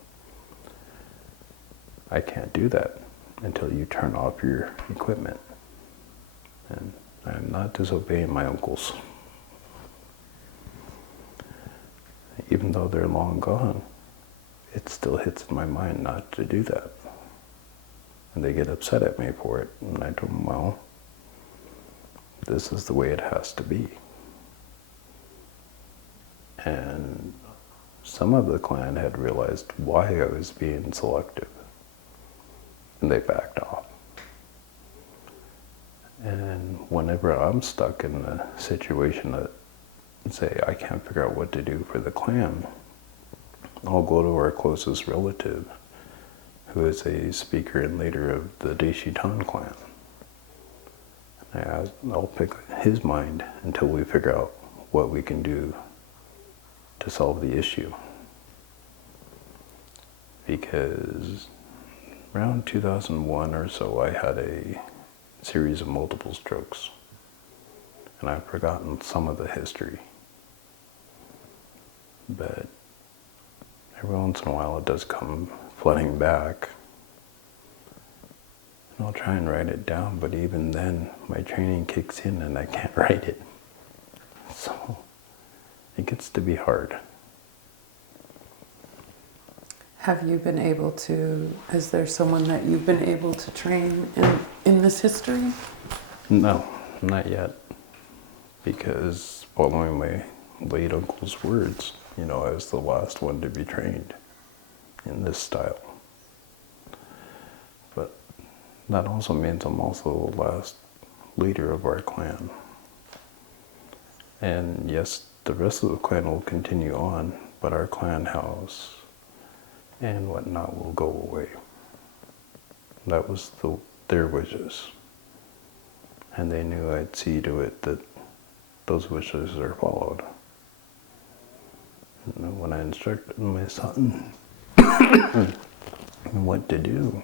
I can't do that until you turn off your equipment. And I'm not disobeying my uncles. Even though they're long gone, it still hits in my mind not to do that. And they get upset at me for it. And I told them, well, this is the way it has to be. And some of the clan had realized why I was being selective. And they backed off. And whenever I'm stuck in a situation that, say, I can't figure out what to do for the clan, I'll go to our closest relative, who is a speaker and leader of the Deshitan clan. I'll pick his mind until we figure out what we can do to solve the issue. Because around 2001 or so, I had a series of multiple strokes, and I've forgotten some of the history. But every once in a while it does come flooding back. And I'll try and write it down, but even then my training kicks in and I can't write it. So it gets to be hard. Have you been able to, is there someone that you've been able to train in this history? No, not yet. Because following my late uncle's words, I was the last one to be trained in this style. But that also means I'm also the last leader of our clan. And yes, the rest of the clan will continue on, but our clan house and whatnot will go away. That was their wishes. And they knew I'd see to it that those wishes are followed. And when I instructed my son what to do,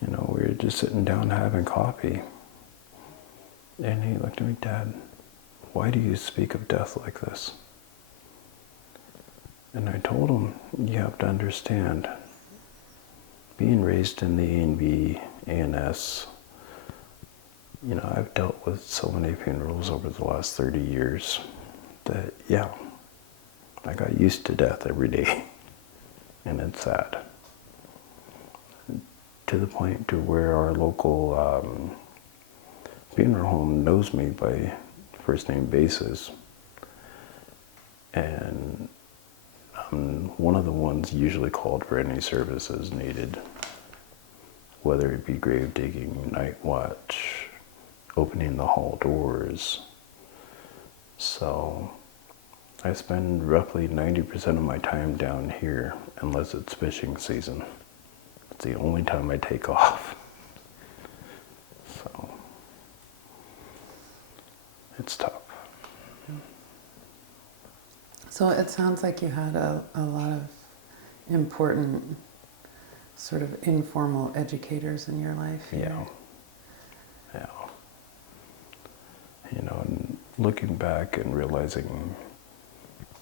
we were just sitting down having coffee. And he looked at me, "Dad, why do you speak of death like this?" And I told him, you have to understand, being raised in the A&B, ANS, I've dealt with so many funerals over the last 30 years that, I got used to death every day. And it's sad. To the point to where our local funeral home knows me by first name basis. And I'm one of the ones usually called for any services needed, whether it be grave digging, night watch, opening the hall doors. So I spend roughly 90% of my time down here unless it's fishing season. It's the only time I take off. So it's tough. So it sounds like you had a lot of important sort of informal educators in your life. Yeah. And looking back and realizing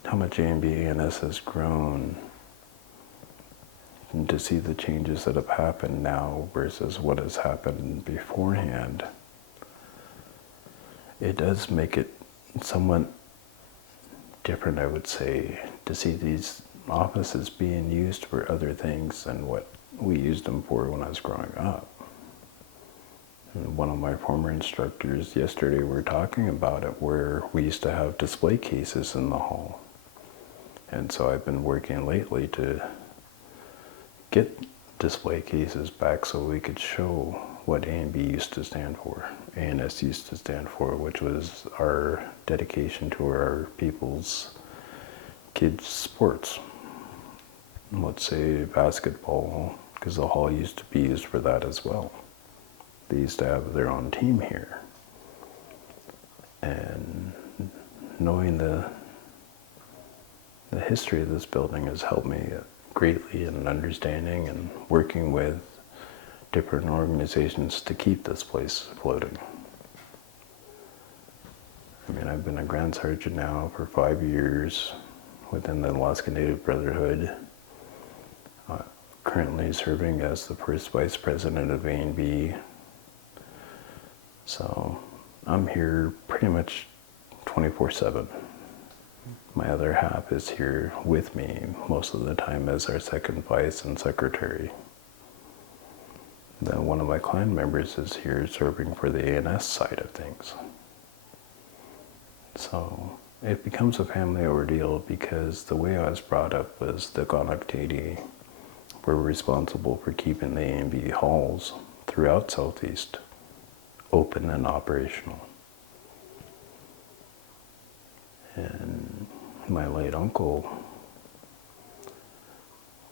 how much ANS has grown, and to see the changes that have happened now versus what has happened beforehand, it does make it somewhat different, I would say, to see these offices being used for other things than what we used them for when I was growing up. And one of my former instructors yesterday were talking about it, where we used to have display cases in the hall. And so I've been working lately to get display cases back so we could show what A&B used to stand for, ANS used to stand for, which was our dedication to our people's kids' sports. Let's say basketball, because the hall used to be used for that as well. They used to have their own team here. And knowing the history of this building has helped me greatly in understanding and working with different organizations to keep this place floating. I've been a Grand Sergeant now for 5 years within the Alaska Native Brotherhood, currently serving as the first Vice President of A&B. So I'm here pretty much 24/7. My other half is here with me most of the time as our second vice and secretary. Then one of my clan members is here serving for the ANS side of things. So it becomes a family ordeal because the way I was brought up was the Gonaktadi were responsible for keeping the A&B halls throughout Southeast open and operational. And my late uncle,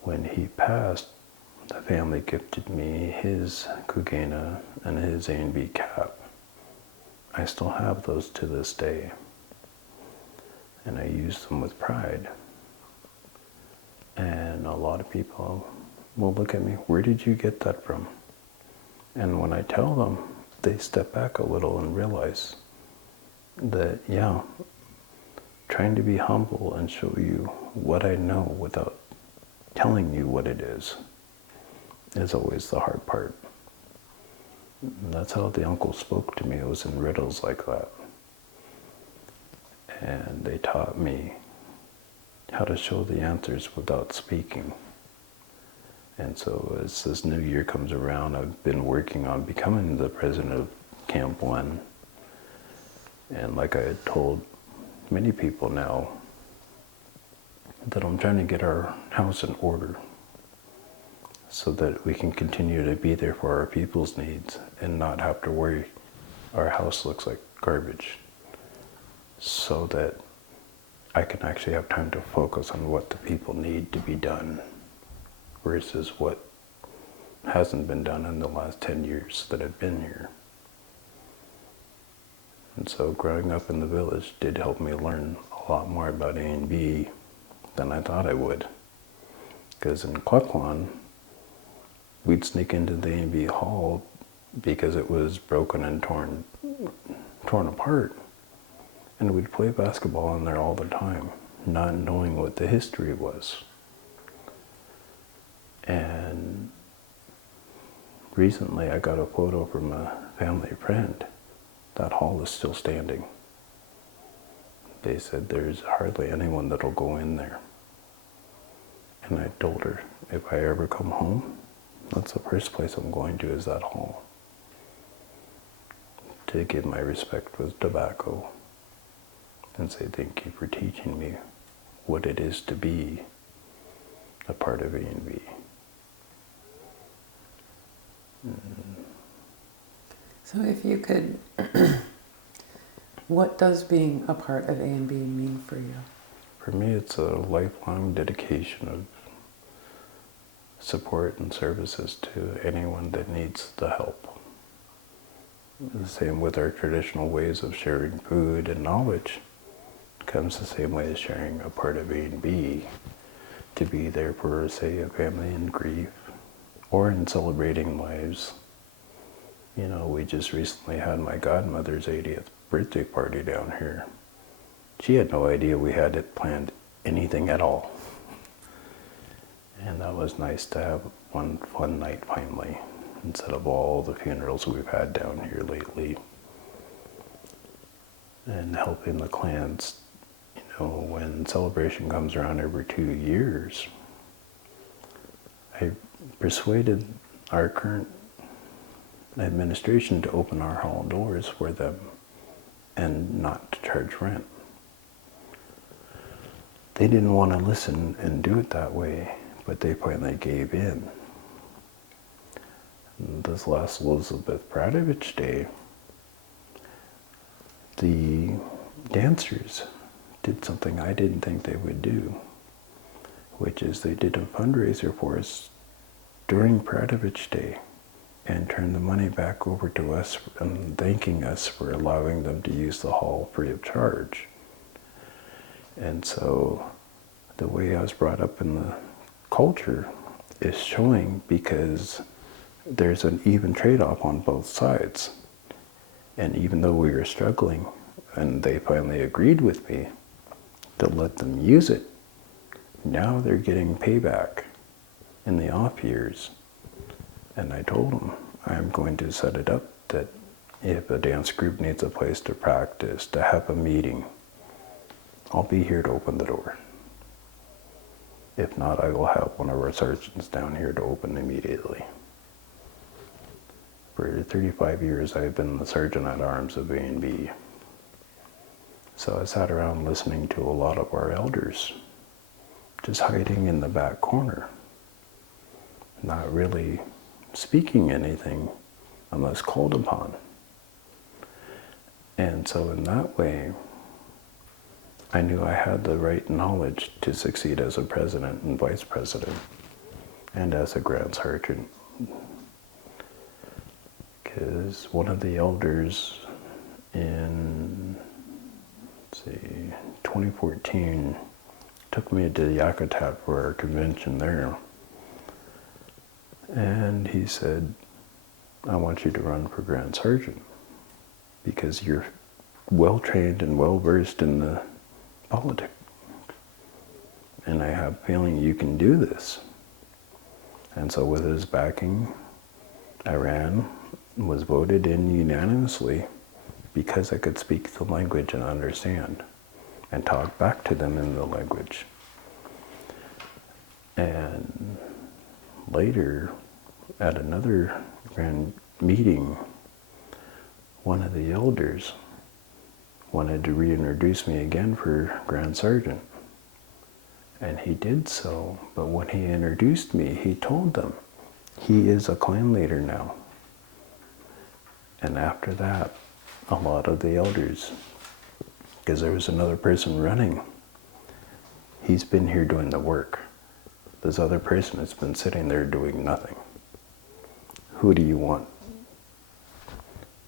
when he passed, the family gifted me his kugena and his A&B cap. I still have those to this day, and I use them with pride. And a lot of people will look at me, "Where did you get that from?" And when I tell them, they step back a little and realize that, trying to be humble and show you what I know without telling you what it is always the hard part. And that's how the uncle spoke to me. It was in riddles like that. And they taught me how to show the answers without speaking. And so as this new year comes around, I've been working on becoming the president of Camp 1. And like I had told many people now, that I'm trying to get our house in order so that we can continue to be there for our people's needs and not have to worry our house looks like garbage, so that I can actually have time to focus on what the people need to be done versus what hasn't been done in the last 10 years that I've been here. And so growing up in the village did help me learn a lot more about A&B than I thought I would. Because in Klukwan, we'd sneak into the A&B hall because it was broken and torn apart. And we'd play basketball in there all the time, not knowing what the history was. And recently I got a photo from a family friend. That hall is still standing. They said there's hardly anyone that'll go in there. And I told her, if I ever come home, that's the first place I'm going to, is that hall. To give my respect with tobacco and say thank you for teaching me what it is to be a part of A&B. So if you could, what does being a part of A&B mean for you? For me, it's a lifelong dedication of support and services to anyone that needs the help. The same with our traditional ways of sharing food and knowledge. It comes the same way as sharing a part of A&B, to be there for, say, a family in grief or in celebrating lives. You know, we just recently had my godmother's 80th birthday party down here. She had no idea we had it planned anything at all. And that was nice to have one fun night finally, instead of all the funerals we've had down here lately. And helping the clans, you know, when celebration comes around every 2 years, I persuaded our current administration to open our hall doors for them and not to charge rent. They didn't want to listen and do it that way, but they finally gave in. This last Elizabeth Bradovich Day, the dancers did something I didn't think they would do, which is they did a fundraiser for us during Bradovich Day and turned the money back over to us and thanking us for allowing them to use the hall free of charge. And so the way I was brought up in the culture is showing, because there's an even trade-off on both sides. And even though we were struggling, and they finally agreed with me to let them use it, now they're getting payback in the off years. And I told them, I'm going to set it up that if a dance group needs a place to practice, to have a meeting, I'll be here to open the door. If not, I will have one of our sergeants down here to open immediately. For 35 years, I've been the sergeant at arms of A&B. So I sat around listening to a lot of our elders, just hiding in the back corner, not really speaking anything unless called upon. And so in that way, I knew I had the right knowledge to succeed as a president and vice president and as a grand sergeant. Because one of the elders in, 2014 took me to the Yakutat for our convention there. And he said, I want you to run for Grand Sergeant because you're well trained and well versed in the politics. And I have a feeling you can do this. And so with his backing, I ran, was voted in unanimously because I could speak the language and understand and talk back to them in the language. And later, at another grand meeting, one of the elders wanted to reintroduce me again for Grand Sergeant. And he did so, but when he introduced me, he told them, he is a clan leader now. And after that, a lot of the elders, because there was another person running, he's been here doing the work. This other person has been sitting there doing nothing. Who do you want?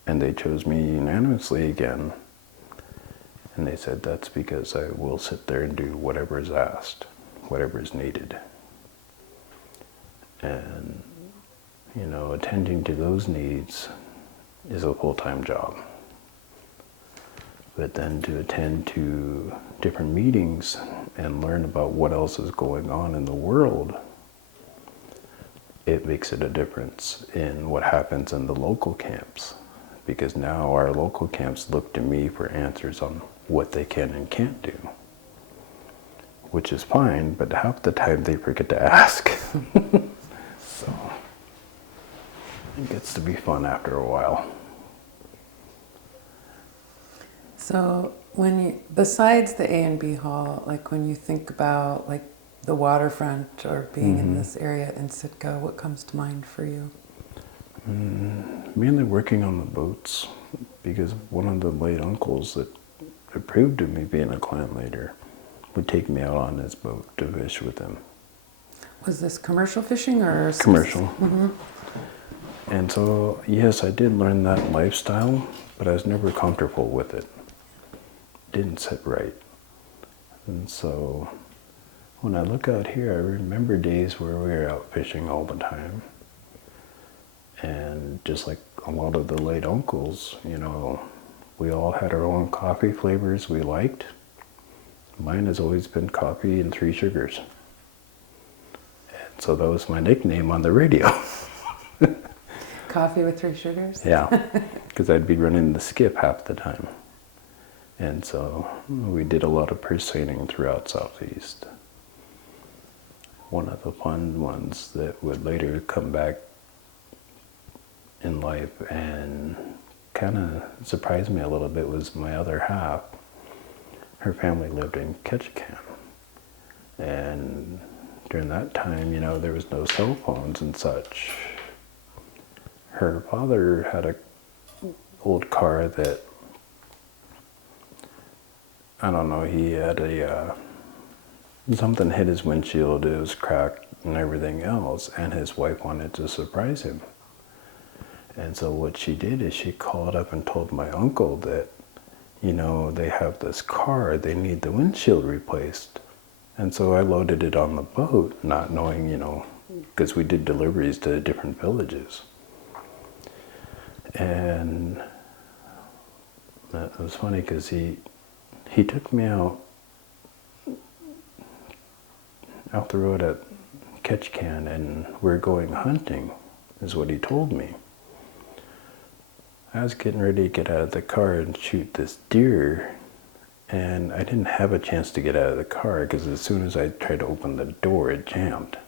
And they chose me unanimously again. And they said, that's because I will sit there and do whatever is asked, whatever is needed. And, you know, attending to those needs is a full-time job. But then to attend to different meetings and learn about what else is going on in the world, it makes it a difference in what happens in the local camps. Because now our local camps look to me for answers on what they can and can't do. Which is fine, but half the time they forget to ask. So it gets to be fun after a while. So when you, besides the A and B hall, like when you think about like the waterfront or being in this area in Sitka, what comes to mind for you? Mainly working on the boats, because one of the late uncles that approved of me being a clan leader would take me out on his boat to fish with him. Was this commercial fishing or? Commercial. And so, yes, I did learn that lifestyle, but I was never comfortable with it. Didn't sit right. And so, when I look out here, I remember days where we were out fishing all the time. And just like a lot of the late uncles, you know, we all had our own coffee flavors we liked. Mine has always been coffee and 3 sugars. And so that was my nickname on the radio. Coffee with 3 sugars? Yeah, because I'd be running the skip half the time. And so we did a lot of purse seining throughout Southeast. One of the fun ones that would later come back in life and kind of surprised me a little bit was my other half. Her family lived in Ketchikan. And during that time, you know, there was no cell phones and such. Her father had a old car that, I don't know, he had a, something hit his windshield, it was cracked and everything else, and his wife wanted to surprise him. And so what she did is she called up and told my uncle that, you know, they have this car, they need the windshield replaced. And so I loaded it on the boat, not knowing, you know, because we did deliveries to different villages. And that was funny because he took me out the road at Ketchikan, and we're going hunting, is what he told me. I was getting ready to get out of the car and shoot this deer, and I didn't have a chance to get out of the car because as soon as I tried to open the door, it jammed.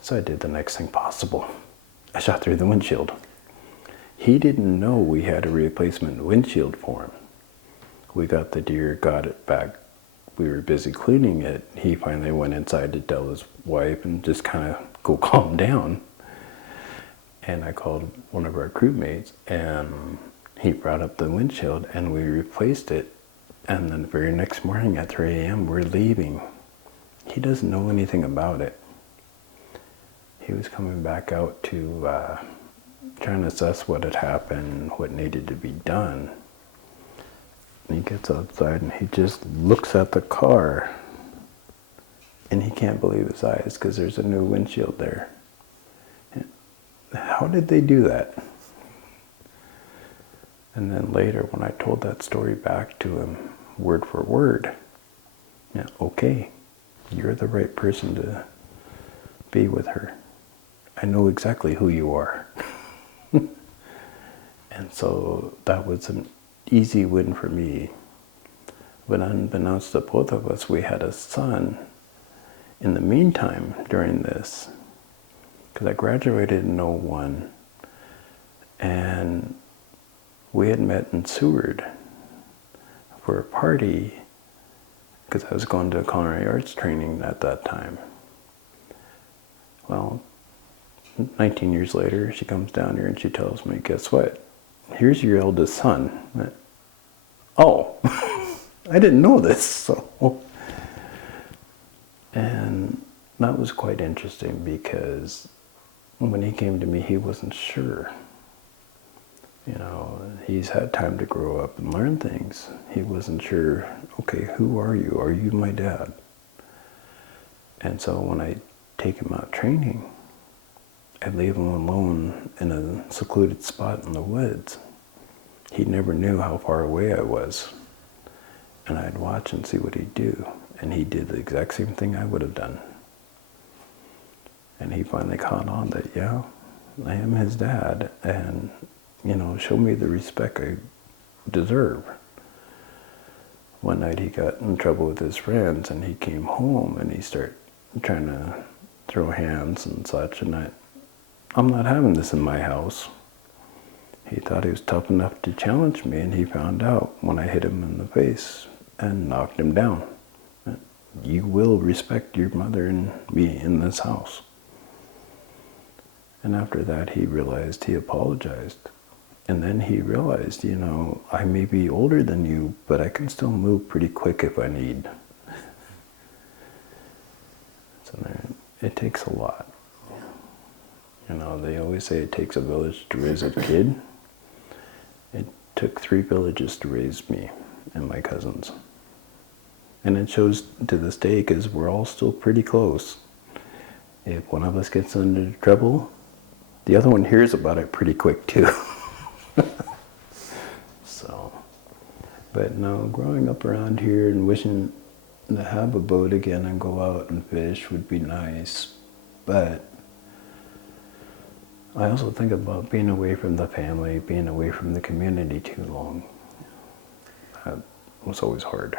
So I did the next thing possible. I shot through the windshield. He didn't know we had a replacement windshield for him. We got the deer, got it back. We were busy cleaning it. He finally went inside to tell his wife and just kind of go calm down. And I called one of our crewmates, and he brought up the windshield, and we replaced it. And then the very next morning at 3 a.m., we're leaving. He doesn't know anything about it. He was coming back out to trying to assess what had happened, what needed to be done. And he gets outside, and he just looks at the car, and he can't believe his eyes because there's a new windshield there. How did they do that? And then later, when I told that story back to him, word for word, yeah, okay, you're the right person to be with her. I know exactly who you are. And so that was an easy win for me. But unbeknownst to both of us, we had a son in the meantime during this. because I graduated in '01, and we had met in Seward for a party, because I was going to culinary arts training at that time. Well, 19 years later, she comes down here and she tells me, guess what? Here's your eldest son. Oh, I didn't know this. So, and that was quite interesting, because when he came to me, he wasn't sure. You know, he's had time to grow up and learn things. He wasn't sure, okay, who are you? Are you my dad? And so when I take him out training, I'd leave him alone in a secluded spot in the woods. He never knew how far away I was. And I'd watch and see what he'd do. And he did the exact same thing I would have done. And he finally caught on that, yeah, I am his dad, and, you know, show me the respect I deserve. One night he got in trouble with his friends, and he came home and he started trying to throw hands and such, and I'm not having this in my house. He thought he was tough enough to challenge me, and he found out when I hit him in the face and knocked him down. You will respect your mother and me in this house. And after that, he realized, he apologized. And then he realized, you know, I may be older than you, but I can still move pretty quick if I need. So it takes a lot. You know, they always say it takes a village to raise a kid. It took 3 villages to raise me and my cousins. And it shows to this day, because we're all still pretty close. If one of us gets into trouble, the other one hears about it pretty quick too. So, but no, growing up around here and wishing to have a boat again and go out and fish would be nice. But I also think about being away from the family, being away from the community too long. That was always hard.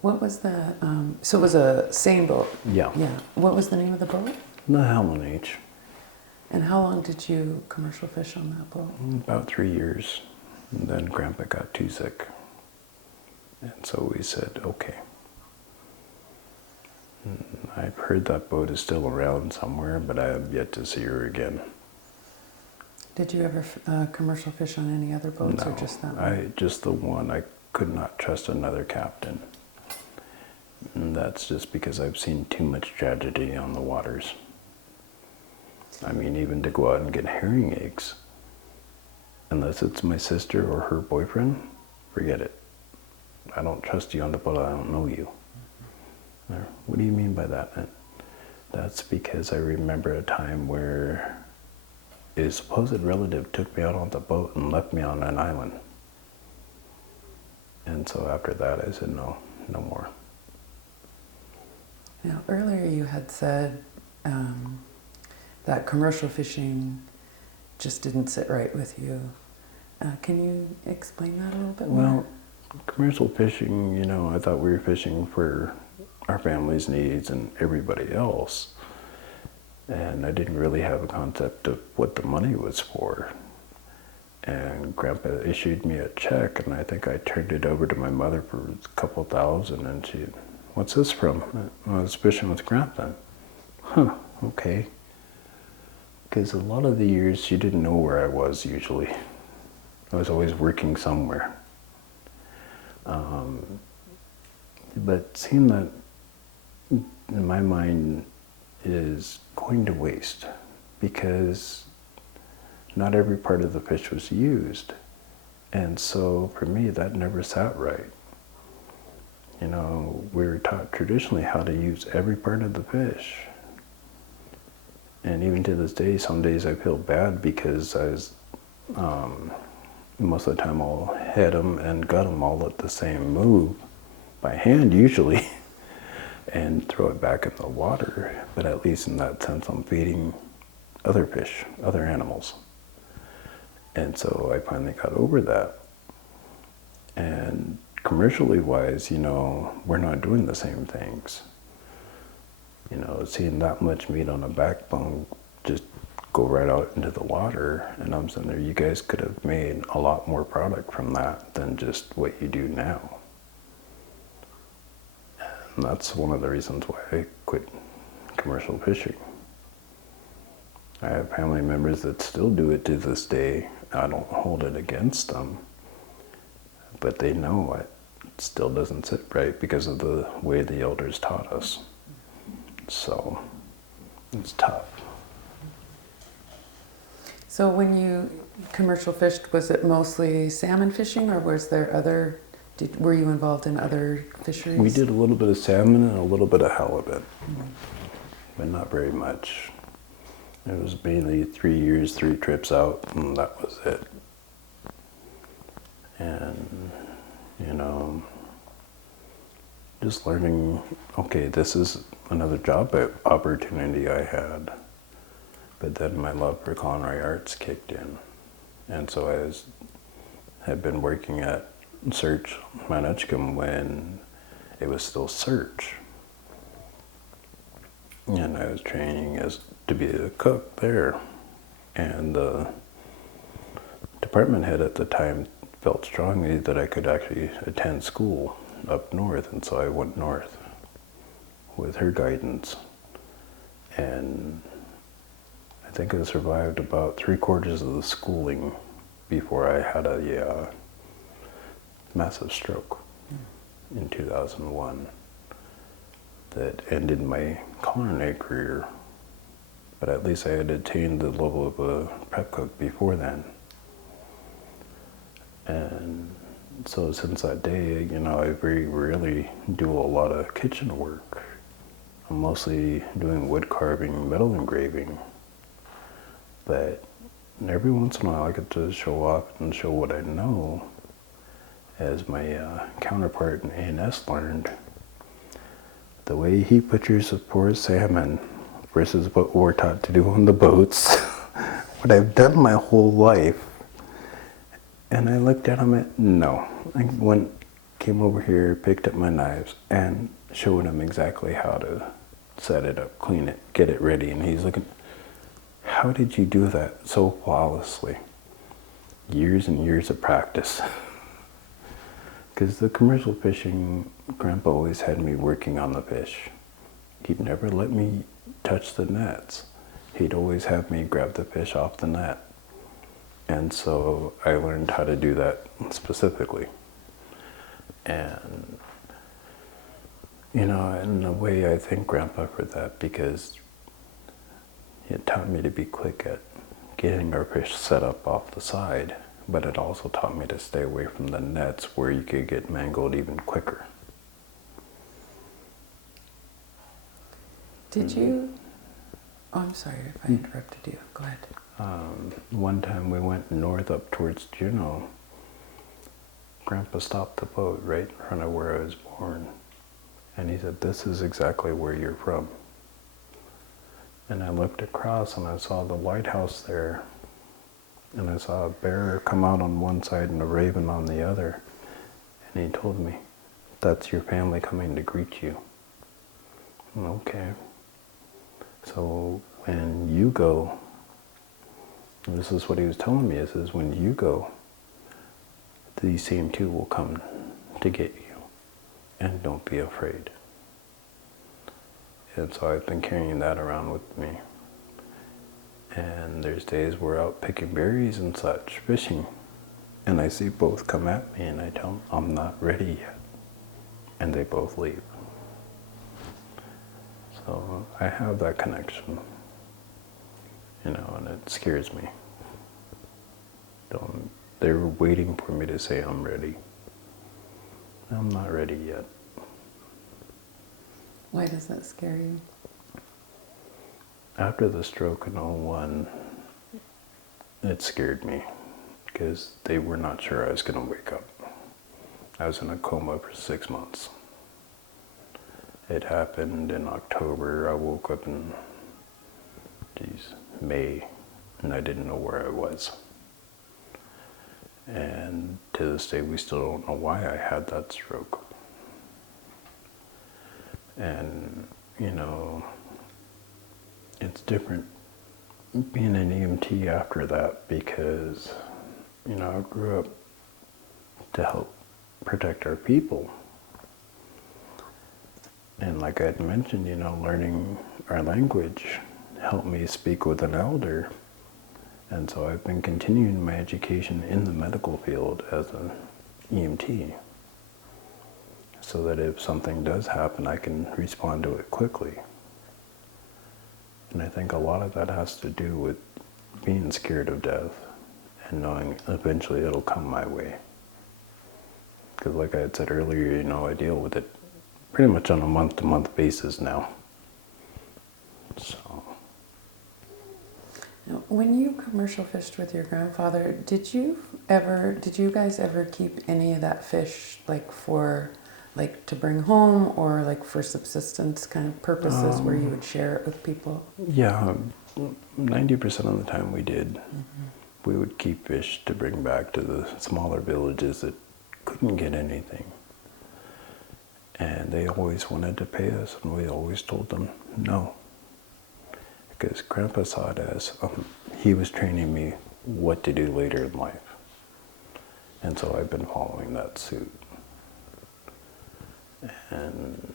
What was the, so it was a seine boat? Yeah. Yeah. What was the name of the boat? The Howland H. And how long did you commercial fish on that boat? About 3 years. And then Grandpa got too sick. And so we said, okay. And I've heard that boat is still around somewhere, but I have yet to see her again. Did you ever commercial fish on any other boats, No, or just that one? just the one. I could not trust another captain. And that's just because I've seen too much tragedy on the waters. I mean, even to go out and get herring eggs, unless it's my sister or her boyfriend, forget it. I don't trust you on the boat, I don't know you. What do you mean by that? That's because I remember a time where a supposed relative took me out on the boat and left me on an island. And so after that I said, no, no more. Now, earlier you had said that commercial fishing just didn't sit right with you. Can you explain that a little bit more? Well, commercial fishing, you know, I thought we were fishing for our family's needs and everybody else. And I didn't really have a concept of what the money was for. And Grandpa issued me a check, and I think I turned it over to my mother for a couple $1,000, and she, what's this from? I was fishing with Grandpa. Huh, okay. Because a lot of the years she didn't know where I was usually. I was always working somewhere. But seeing that, in my mind, is going to waste, because not every part of the fish was used. And so for me, that never sat right. You know, we were taught traditionally how to use every part of the fish. And even to this day, some days I feel bad because I was, most of the time I'll head them and gut them all at the same move, by hand usually, and throw it back in the water. But at least in that sense, I'm feeding other fish, other animals. And so I finally got over that. And commercially wise, you know, we're not doing the same things. You know, seeing that much meat on a backbone just go right out into the water. And I'm sitting there, you guys could have made a lot more product from that than just what you do now. And that's one of the reasons why I quit commercial fishing. I have family members that still do it to this day. I don't hold it against them, but they know it still doesn't sit right because of the way the elders taught us. So it's tough. So when you commercial fished, was it mostly salmon fishing, or was there other? Were you involved in other fisheries? We did a little bit of salmon and a little bit of halibut, but not very much. It was mainly 3 years, 3 trips out, and that was it. And, you know, just learning, okay, this is another job opportunity I had. But then my love for culinary arts kicked in. And so had been working at Search Mount Edgecombe when it was still Search. And I was training to be a cook there. And the department head at the time felt strongly that I could actually attend school up north, and so I went north with her guidance. And I think I survived about 3/4 of the schooling before I had a massive stroke in 2001 that ended my culinary career. But at least I had attained the level of a prep cook before then. And so since that day, you know, I very rarely do a lot of kitchen work. I'm mostly doing wood carving, metal engraving. But every once in a while I get to show off and show what I know, as my counterpart in A&S learned. The way he butchers a poor salmon versus what we're taught to do on the boats, what I've done my whole life. And I looked at him no. I came over here, picked up my knives, and showed him exactly how to set it up, clean it, get it ready. And he's looking, how did you do that so flawlessly? Years and years of practice. Because the commercial fishing, Grandpa always had me working on the fish. He'd never let me touch the nets. He'd always have me grab the fish off the net. And so I learned how to do that specifically. And, you know, in a way I thank Grandpa for that, because it taught me to be quick at getting our fish set up off the side, but it also taught me to stay away from the nets where you could get mangled even quicker. Did you? Oh, I'm sorry if I interrupted you. Go ahead. One time we went north up towards Juneau. Grandpa stopped the boat right in front of where I was born. And he said, this is exactly where you're from. And I looked across and I saw the lighthouse there. And I saw a bear come out on one side and a raven on the other. And he told me, that's your family coming to greet you. Okay. So when you go, and this is what he was telling me, is when you go, these same two will come to get you. And don't be afraid. And so I've been carrying that around with me. And there's days we're out picking berries and such, fishing. And I see both come at me and I tell them, I'm not ready yet. And they both leave. So I have that connection. You know, and it scares me. They're waiting for me to say I'm ready. I'm not ready yet. Why does that scare you? After the stroke in '01, it scared me because they were not sure I was going to wake up. I was in a coma for 6 months. It happened in October. I woke up in May, and I didn't know where I was. And to this day, we still don't know why I had that stroke. And, you know, it's different being an EMT after that because, I grew up to help protect our people. And like I had mentioned, learning our language helped me speak with an elder. And so I've been continuing my education in the medical field as an EMT, so that if something does happen, I can respond to it quickly. And I think a lot of that has to do with being scared of death and knowing eventually it'll come my way. Because like I had said earlier, I deal with it pretty much on a month-to-month basis now. So. Now, when you commercial fished with your grandfather, did you guys ever keep any of that fish to bring home or for subsistence kind of purposes where you would share it with people? Yeah, 90% of the time we did. Mm-hmm. We would keep fish to bring back to the smaller villages that couldn't get anything. And they always wanted to pay us, and we always told them no. Because Grandpa saw it as he was training me what to do later in life. And so I've been following that suit. And,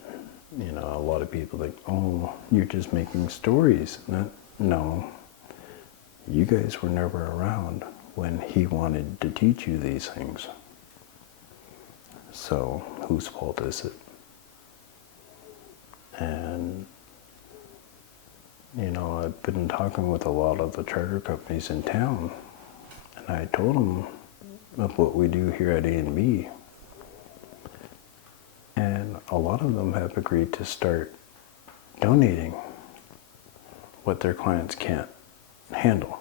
a lot of people think, oh, you're just making stories. No, you guys were never around when he wanted to teach you these things. So whose fault is it? And, I've been talking with a lot of the charter companies in town, and I told them of what we do here at A&B. And a lot of them have agreed to start donating what their clients can't handle.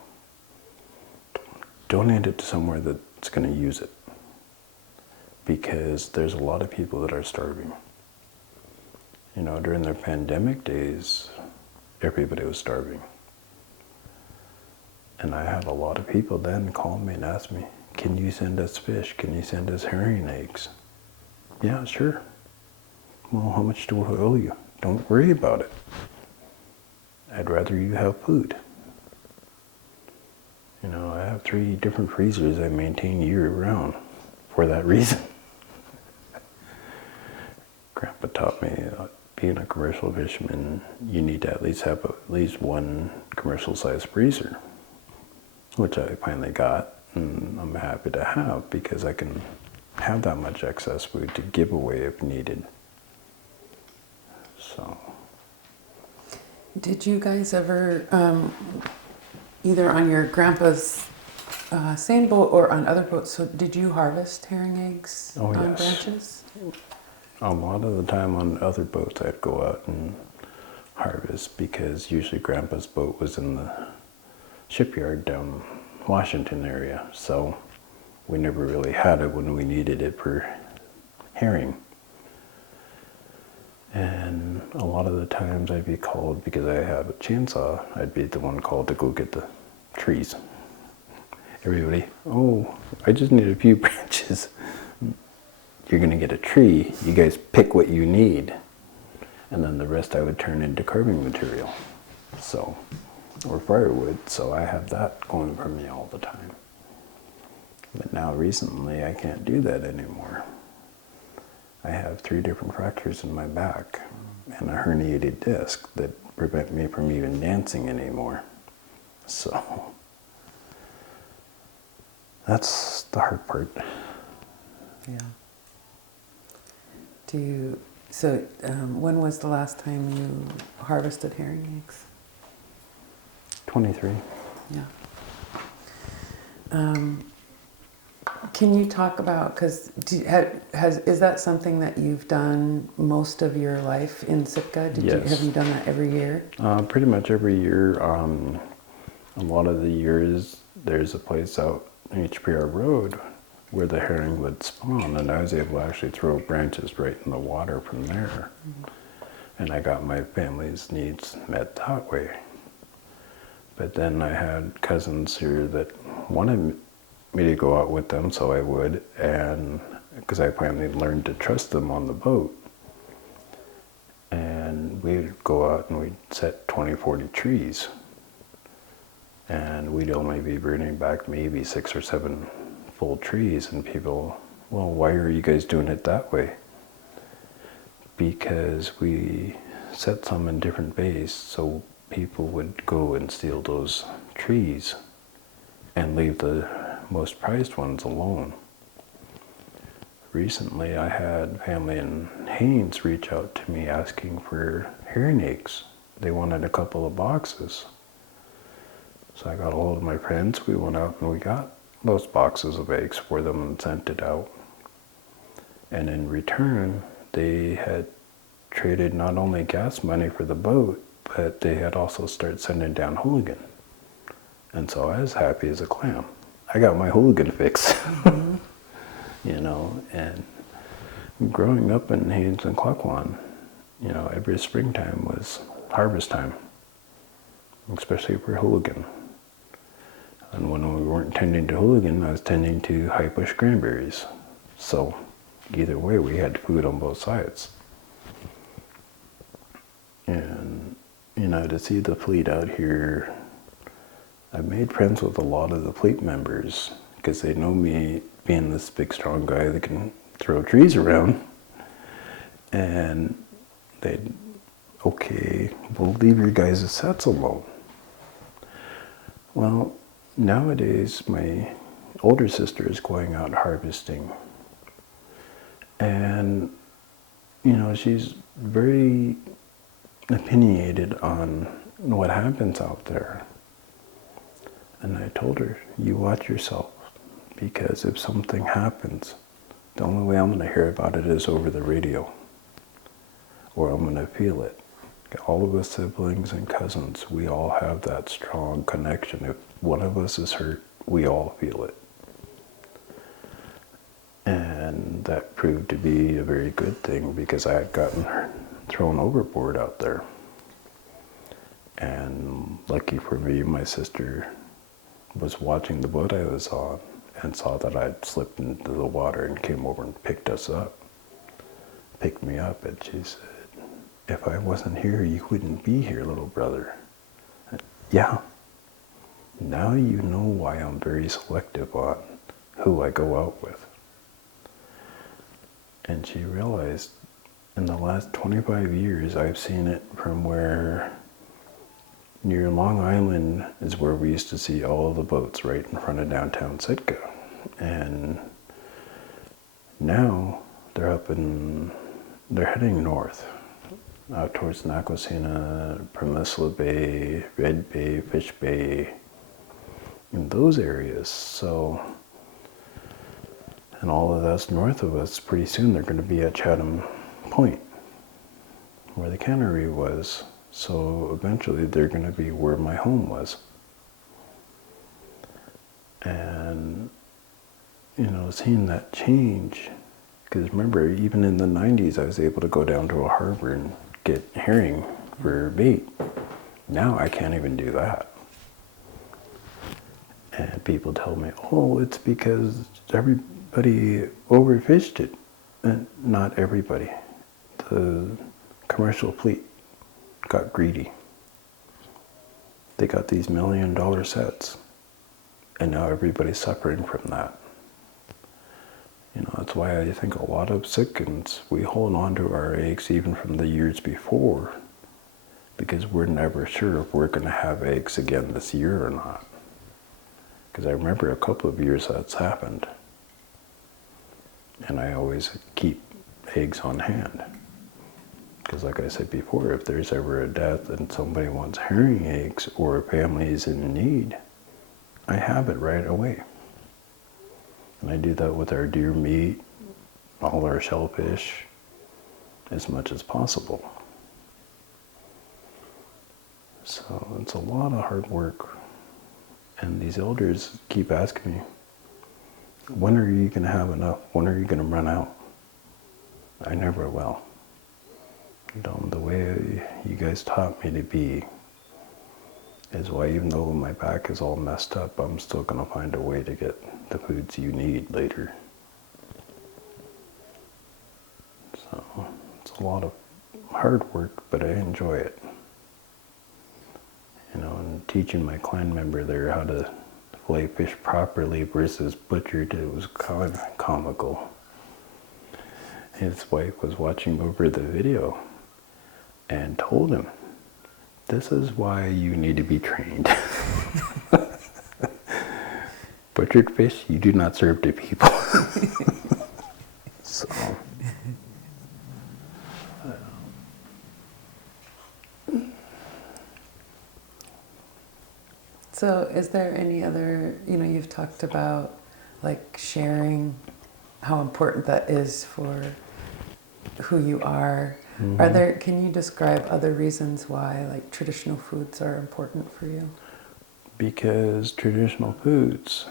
Donate it to somewhere that's going to use it. Because there's a lot of people that are starving. During their pandemic days, everybody was starving. And I had a lot of people then call me and ask me, can you send us fish? Can you send us herring eggs? Yeah, sure. Well, how much do I owe you? Don't worry about it. I'd rather you have food. I have 3 different freezers I maintain year-round for that reason. Grandpa taught me being a commercial fisherman, you need to at least have at least 1 commercial-sized freezer, which I finally got, and I'm happy to have because I can have that much excess food to give away if needed. So. Did you guys ever, either on your grandpa's same boat or on other boats, so did you harvest herring eggs on yes. branches? A lot of the time on other boats I'd go out and harvest because usually Grandpa's boat was in the shipyard down Washington area, so we never really had it when we needed it for herring. And a lot of the times I'd be called, because I have a chainsaw, I'd be the one called to go get the trees. Everybody, oh, I just need a few branches. You're going to get a tree, you guys pick what you need. And then the rest I would turn into carving material. So, or firewood, so I have that going for me all the time. But now recently I can't do that anymore. I have 3 different fractures in my back and a herniated disc that prevent me from even dancing anymore. So, that's the hard part. Yeah. When was the last time you harvested herring eggs? 23. Yeah. Can you talk about, because is that something that you've done most of your life in Sitka? Yes. Have you done that every year? Pretty much every year. A lot of the years there's a place out on HPR Road where the herring would spawn, and I was able to actually throw branches right in the water from there. Mm-hmm. And I got my family's needs met that way. But then I had cousins here that wanted me to go out with them, so I would, and because I finally learned to trust them on the boat. And we'd go out and we'd set 20, 40 trees. And we'd only be bringing back maybe 6 or 7 full trees, and people, well, why are you guys doing it that way? Because we set some in different bays, so people would go and steal those trees and leave the most prized ones alone. Recently, I had family in Haines reach out to me asking for hearing aids. They wanted a couple of boxes. So I got a hold of my friends, we went out and we got those boxes of eggs for them and sent it out. And in return, they had traded not only gas money for the boat, but they had also started sending down hooligan. And so I was happy as a clam. I got my hooligan fix. Mm-hmm. You know, and growing up in Haines and Klukwan, you know, every springtime was harvest time, especially for hooligan. And when we weren't tending to hooligan, I was tending to high bush cranberries. So either way, we had food on both sides. And, you know, to see the fleet out here, I've made friends with a lot of the fleet members because they know me being this big, strong guy that can throw trees around. And they'd, okay, we'll leave your guys' sets alone. Well, nowadays, my older sister is going out harvesting. And, you know, she's very opinionated on what happens out there. And I told her, you watch yourself, because if something happens, the only way I'm going to hear about it is over the radio, or I'm going to feel it. All of us siblings and cousins, we all have that strong connection. If one of us is hurt, we all feel it. And that proved to be a very good thing because I had gotten thrown overboard out there. And lucky for me, my sister was watching the boat I was on and saw that I'd slipped into the water and came over and picked me up, and she said, if I wasn't here, you wouldn't be here, little brother. Yeah. Now you know why I'm very selective on who I go out with. And she realized in the last 25 years, I've seen it from where near Long Island is where we used to see all the boats right in front of downtown Sitka. And now they're heading north. Out towards Nakwasina, Peninsula Bay, Red Bay, Fish Bay, in those areas. So, and all of that's north of us. Pretty soon they're going to be at Chatham Point, where the cannery was. So eventually they're going to be where my home was. And, you know, seeing that change, because remember, even in the 90s, I was able to go down to a harbor and get herring for bait. Now I can't even do that. And people tell me, oh, it's because everybody overfished it. And not everybody. The commercial fleet got greedy. They got these $1 million sets. And now everybody's suffering from that. You know, that's why I think a lot of Sitkans, we hold on to our eggs even from the years before, because we're never sure if we're going to have eggs again this year or not. Because I remember a couple of years that's happened. And I always keep eggs on hand. Because like I said before, if there's ever a death and somebody wants herring eggs or a family is in need, I have it right away. And I do that with our deer meat, all our shellfish, as much as possible. So it's a lot of hard work. And these elders keep asking me, when are you going to have enough? When are you going to run out? I never will. You know, the way you guys taught me to be is why, even though my back is all messed up, I'm still going to find a way to get the foods you need later. So it's a lot of hard work, but I enjoy it. You know, and teaching my clan member there how to fillet fish properly versus butchered. It was kind of comical. His wife was watching over the video and told him, "This is why you need to be trained." Butchered fish, you do not serve to people. So, So is there any other, you've talked about like sharing how important that is for who you are. Can you describe other reasons why like traditional foods are important for you? because traditional foods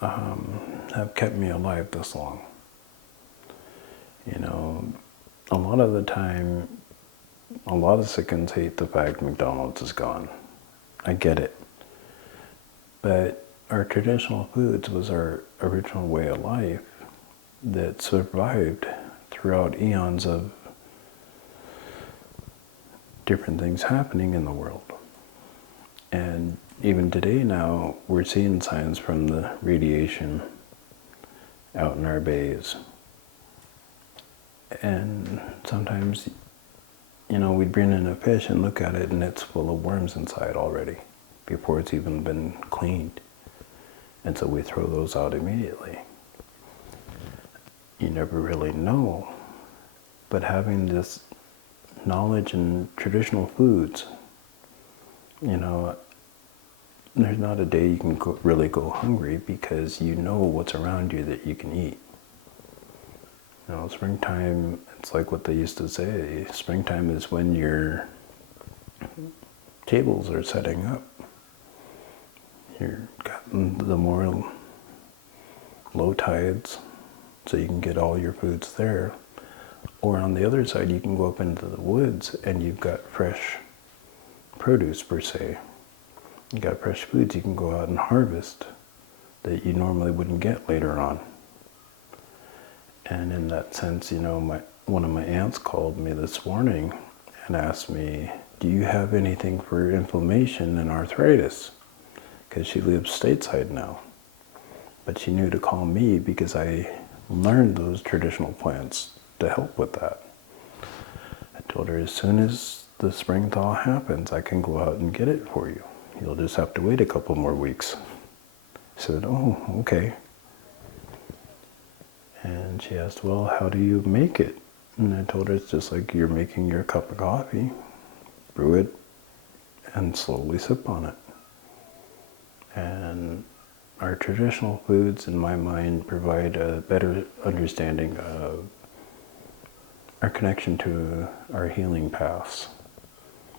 have kept me alive this long. A lot of the time, a lot of Sitkans hate the fact McDonald's is gone. I get it. But our traditional foods was our original way of life that survived throughout eons of different things happening in the world. And even today now, we're seeing signs from the radiation out in our bays. And sometimes, we'd bring in a fish and look at it and it's full of worms inside already before it's even been cleaned. And so we throw those out immediately. You never really know. But having this knowledge in traditional foods, there's not a day you can really go hungry because you know what's around you that you can eat. Springtime, it's like what they used to say. Springtime is when your tables are setting up. You're gotten the more low tides, so you can get all your foods there. Or on the other side, you can go up into the woods and you've got fresh produce per se. You got fresh foods you can go out and harvest that you normally wouldn't get later on. And in that sense, one of my aunts called me this morning and asked me, "Do you have anything for inflammation and arthritis?" Because she lives stateside now. But she knew to call me because I learned those traditional plants to help with that. I told her, as soon as the spring thaw happens, I can go out and get it for you. You'll just have to wait a couple more weeks. I said, "Oh, okay." And she asked, "Well, how do you make it?" And I told her, it's just like you're making your cup of coffee. Brew it and slowly sip on it. And our traditional foods, in my mind, provide a better understanding of our connection to our healing paths.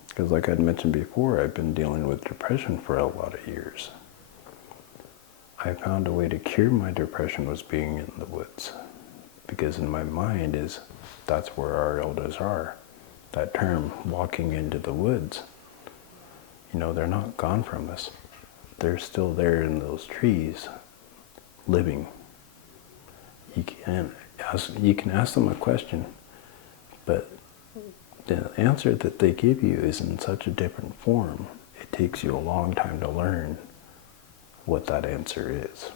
Because like I'd mentioned before, I've been dealing with depression for a lot of years. I found a way to cure my depression was being in the woods. Because in my mind that's where our elders are. That term, walking into the woods, they're not gone from us. They're still there in those trees, living. You can ask them a question, but the answer that they give you is in such a different form, it takes you a long time to learn what that answer is.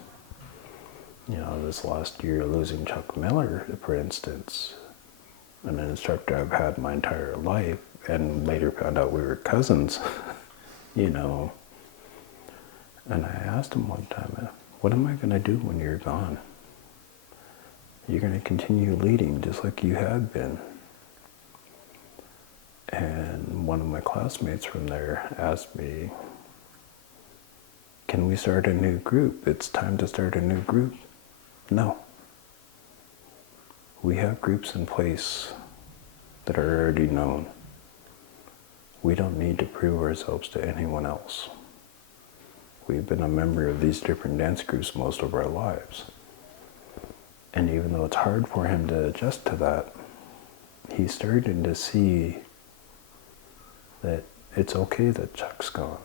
This last year losing Chuck Miller, for instance, an instructor I've had my entire life, and later found out we were cousins, And I asked him one time, "What am I going to do when you're gone? You're going to continue leading just like you have been." And one of my classmates from there asked me, "Can we start a new group? It's time to start a new group." No. We have groups in place that are already known. We don't need to prove ourselves to anyone else. We've been a member of these different dance groups most of our lives. And even though it's hard for him to adjust to that, he's starting to see that it's okay that Chuck's gone.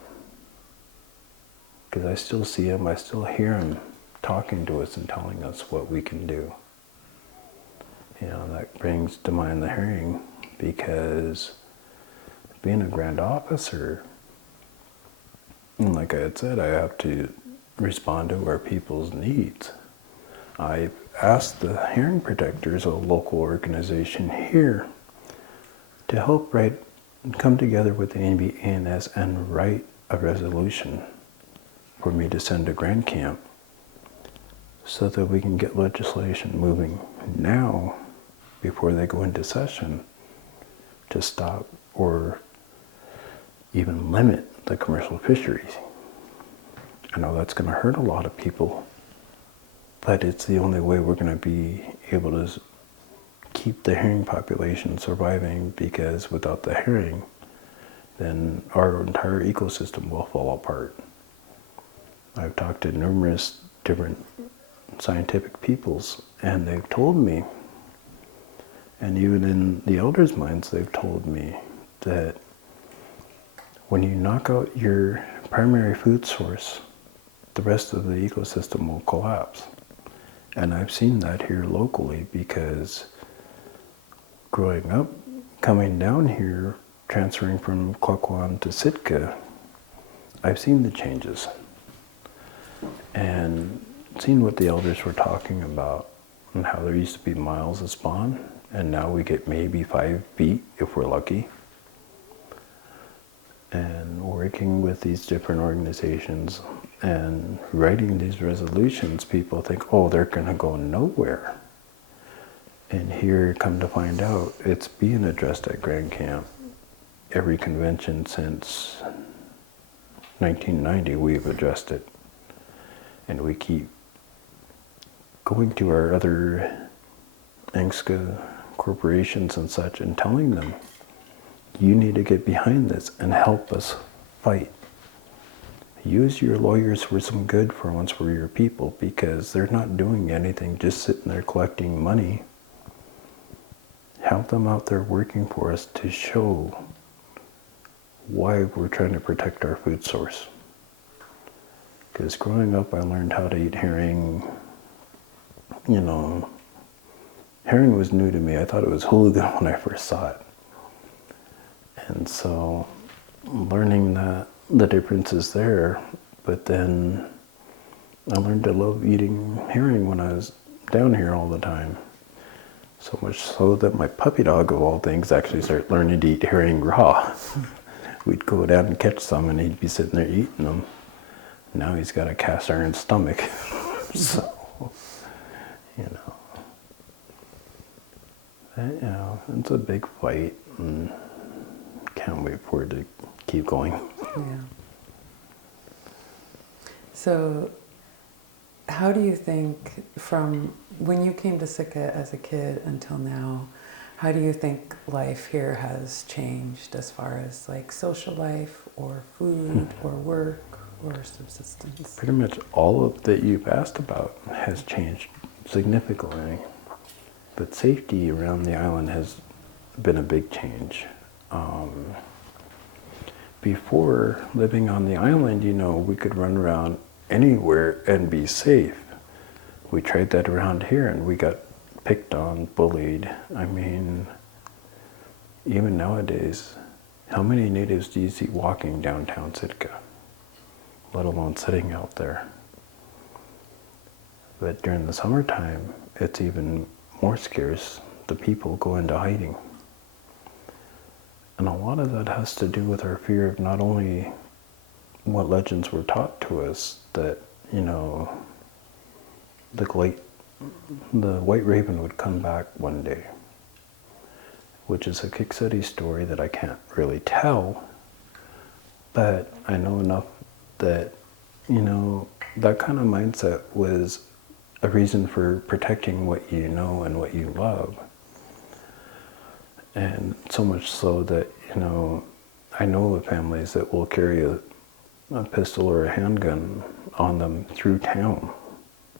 Because I still see him, I still hear him talking to us and telling us what we can do. That brings to mind the herring, because being a Grand Officer, And like I had said, I have to respond to our people's needs. I asked the Herring Protectors, a local organization here, to help come together with the ANS and write a resolution for me to send to Grand Camp so that we can get legislation moving now before they go into session to stop or even limit the commercial fisheries. I know that's going to hurt a lot of people, but it's the only way we're going to be able to keep the herring population surviving, because without the herring, then our entire ecosystem will fall apart. I've talked to numerous different scientific peoples, and they've told me, and even in the elders' minds, they've told me that when you knock out your primary food source, the rest of the ecosystem will collapse. And I've seen that here locally, because growing up, coming down here, transferring from Klukwan to Sitka, I've seen the changes and seen what the elders were talking about, and how there used to be miles of spawn, and now we get maybe 5 feet if we're lucky. And working with these different organizations and writing these resolutions, people think, oh, they're going to go nowhere. And here, come to find out, it's being addressed at Grand Camp. Every convention since 1990, we've addressed it. And we keep going to our other ANCSA corporations and such and telling them, you need to get behind this and help us fight. Use your lawyers for some good for once for your people, because they're not doing anything, just sitting there collecting money. Help them out there working for us to show why we're trying to protect our food source. Because growing up, I learned how to eat herring. You know, herring was new to me. I thought it was hooligan when I first saw it. And so learning that the differences there, but then I learned to love eating herring when I was down here all the time. So much so that my puppy dog, of all things, actually started learning to eat herring raw. We'd go down and catch some, and he'd be sitting there eating them. Now he's got a cast iron stomach. So, it's a big fight, and can't wait for it to keep going. Yeah. So, how do you think, from when you came to Sitka as a kid until now, how do you think life here has changed as far as like social life or food or work or subsistence? Pretty much all of that you've asked about has changed significantly. But safety around the island has been a big change. Before living on the island, we could run around anywhere and be safe. We tried that around here and we got picked on, bullied. I mean, even nowadays, how many natives do you see walking downtown Sitka, let alone sitting out there? But during the summertime, it's even more scarce. The people go into hiding. And a lot of that has to do with our fear of not only what legends were taught to us, that, the white raven would come back one day, which is a Kikseti story that I can't really tell, but I know enough that, that kind of mindset was a reason for protecting what you know and what you love. And so much so that, I know of families that will carry a pistol or a handgun on them through town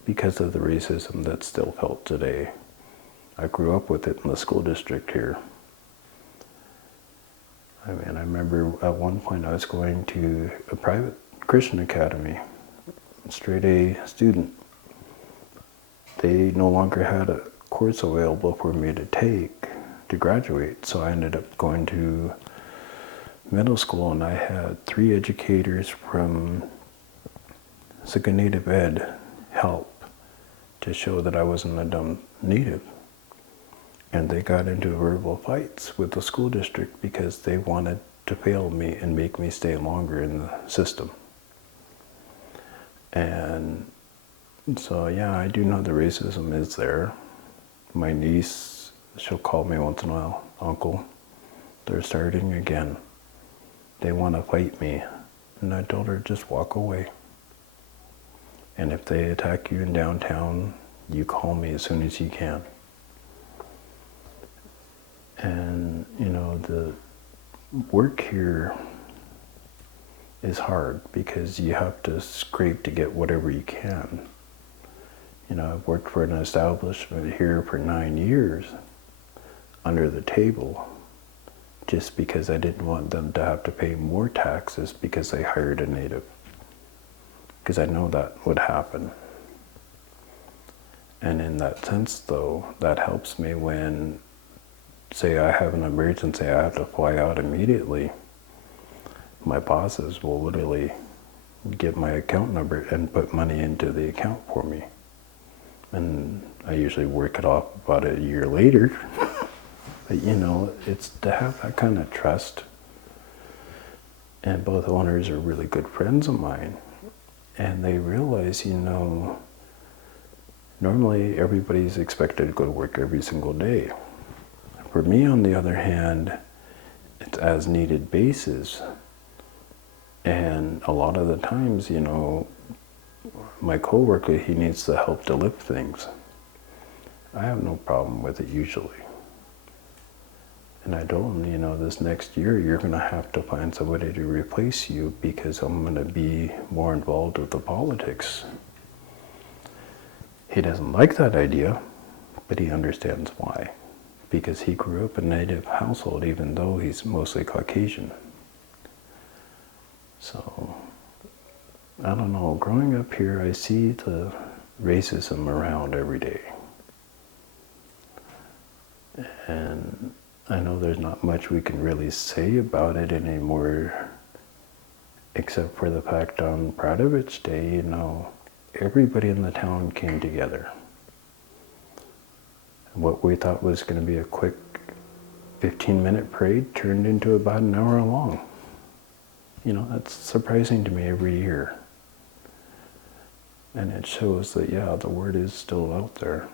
because of the racism that's still felt today. I grew up with it in the school district here. I mean, I remember at one point I was going to a private Christian academy, straight A student. They no longer had a course available for me to take to graduate, so I ended up going to middle school, and I had 3 educators from Sitka Native Ed help to show that I wasn't a dumb native. And they got into verbal fights with the school district because they wanted to fail me and make me stay longer in the system. And so, yeah, I do know the racism is there. My niece, she'll call me once in a while, Uncle, they're starting again. They want to fight me. And I told her, just walk away. And if they attack you in downtown, you call me as soon as you can. And, you know, the work here is hard because you have to scrape to get whatever you can. You know, I've worked for an establishment here for 9 years under the table just because I didn't want them to have to pay more taxes because they hired a native. Because I know that would happen. And in that sense, though, that helps me when, say I have an emergency, I have to fly out immediately. My bosses will literally get my account number and put money into the account for me. And I usually work it off about a year later. But you know, it's to have that kind of trust. And both owners are really good friends of mine. And they realize, you know, normally everybody's expected to go to work every single day. For me, on the other hand, it's as needed basis. And a lot of the times, you know, my coworker, he needs the help to lift things. I have no problem with it usually. And I told him, you know, this next year you're going to have to find somebody to replace you because I'm going to be more involved with the politics. He doesn't like that idea, but he understands why. Because he grew up in a native household even though he's mostly Caucasian. So, I don't know, growing up here I see the racism around every day. And I know there's not much we can really say about it anymore, except for the fact on Brotherhood Day, you know, everybody in the town came together. What we thought was going to be a quick 15-minute parade turned into about an hour long. You know, that's surprising to me every year. And it shows that, yeah, the word is still out there.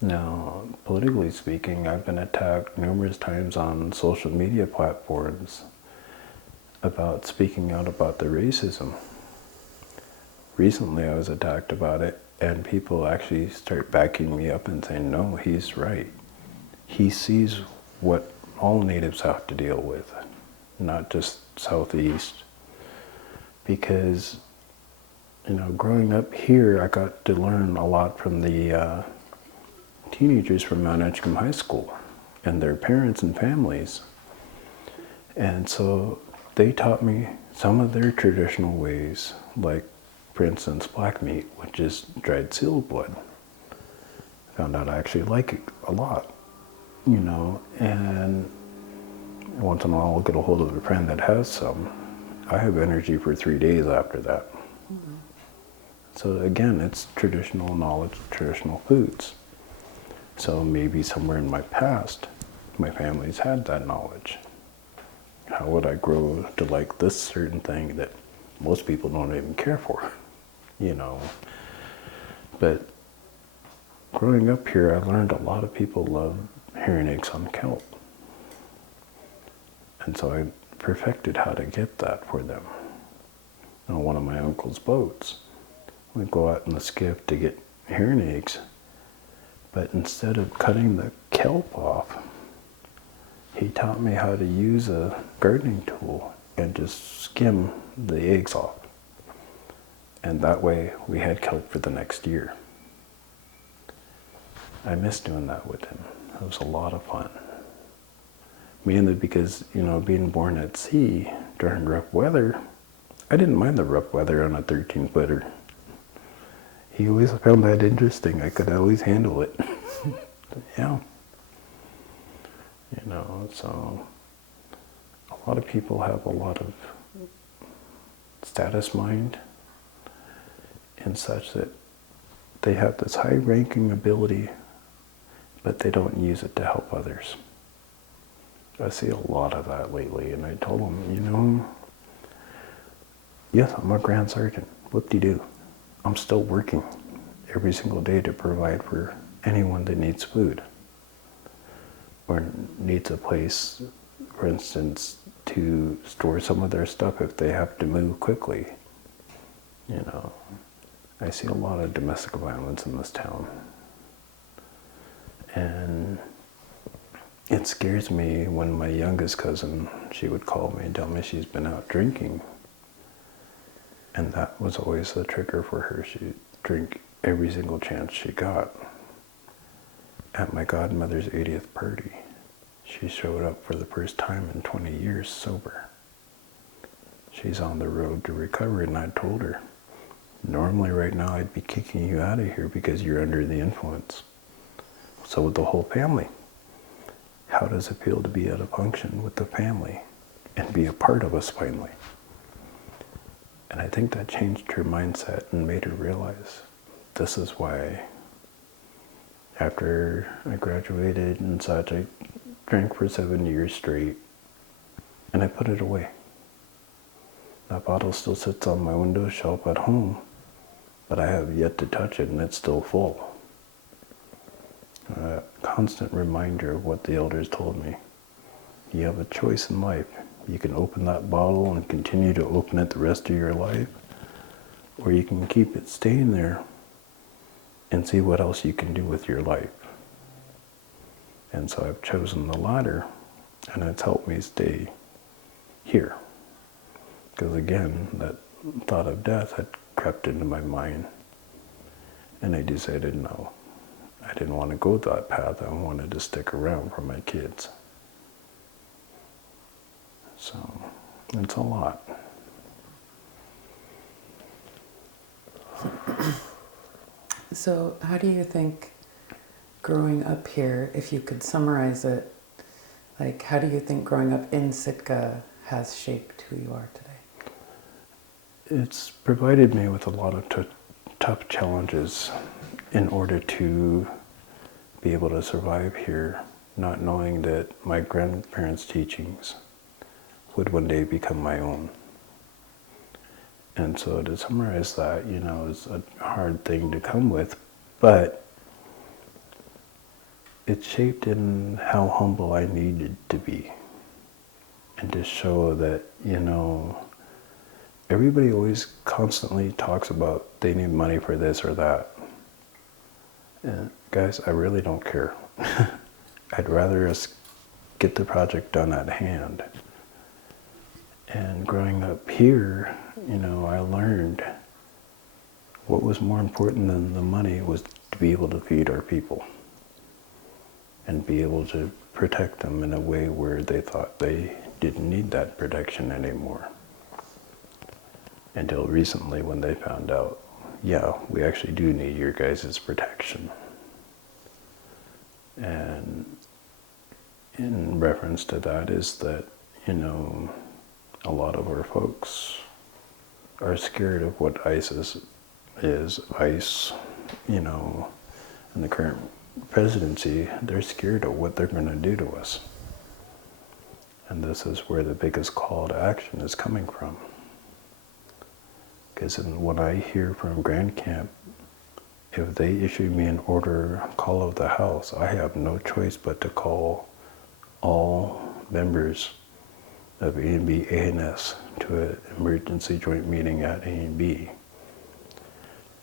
Now, politically speaking, I've been attacked numerous times on social media platforms about speaking out about the racism. Recently, I was attacked about it, and people actually start backing me up and saying, no, he's right. He sees what all natives have to deal with, not just Southeast. Because, you know, growing up here, I got to learn a lot from the teenagers from Mount Edgecombe High School and their parents and families. And so they taught me some of their traditional ways, like, for instance, black meat, which is dried seal blood. Found out I actually like it a lot, you know, and once in a while I'll get a hold of a friend that has some. I have energy for 3 days after that. Mm-hmm. So again, it's traditional knowledge, traditional foods. So maybe somewhere in my past, my family's had that knowledge. How would I grow to like this certain thing that most people don't even care for, you know? But growing up here, I learned a lot of people love hearing eggs on kelp. And so I perfected how to get that for them. On one of my uncle's boats, we'd go out in the skiff to get heron eggs. But instead of cutting the kelp off, he taught me how to use a gardening tool and just skim the eggs off. And that way we had kelp for the next year. I miss doing that with him. It was a lot of fun. Mainly because, you know, being born at sea during rough weather, I didn't mind the rough weather on a 13-footer. He always found that interesting. I could always handle it. Yeah. You know, so a lot of people have a lot of status mind and such that they have this high-ranking ability, but they don't use it to help others. I see a lot of that lately, and I told them, yes, I'm a Grand Sergeant. Whoop-de-doo. I'm still working every single day to provide for anyone that needs food or needs a place, for instance, to store some of their stuff if they have to move quickly. I see a lot of domestic violence in this town. And it scares me when my youngest cousin, she would call me and tell me she's been out drinking. And that was always the trigger for her. She'd drink every single chance she got. At my godmother's 80th party, she showed up for the first time in 20 years sober. She's on the road to recovery, and I told her, normally right now I'd be kicking you out of here because you're under the influence. So would the whole family. How does it feel to be at a function with the family and be a part of us finally? And I think that changed her mindset and made her realize this is why after I graduated and such, I drank for 7 years straight and I put it away. That bottle still sits on my window shelf at home, but I have yet to touch it and it's still full. A constant reminder of what the elders told me. You have a choice in life. You can open that bottle and continue to open it the rest of your life, or you can keep it staying there and see what else you can do with your life. And so I've chosen the latter, and it's helped me stay here. Because again, that thought of death had crept into my mind, and I decided no. I didn't want to go that path. I wanted to stick around for my kids. So, it's a lot. So how do you think growing up here, if you could summarize it, like how do you think growing up in Sitka has shaped who you are today? It's provided me with a lot of tough challenges in order to be able to survive here, not knowing that my grandparents' teachings would one day become my own. And so to summarize that, is a hard thing to come with, but it's shaped in how humble I needed to be. And to show that, everybody always constantly talks about they need money for this or that. And guys, I really don't care. I'd rather us get the project done at hand. And growing up here, I learned what was more important than the money was to be able to feed our people and be able to protect them in a way where they thought they didn't need that protection anymore. Until recently when they found out, yeah, we actually do need your guys' protection. And in reference to that is that, a lot of our folks are scared of what ISIS is. ICE, in the current presidency, they're scared of what they're going to do to us. And this is where the biggest call to action is coming from. Because when I hear from Grand Camp, if they issue me an order, call of the house, I have no choice but to call all members of A&B ANS to an emergency joint meeting at A&B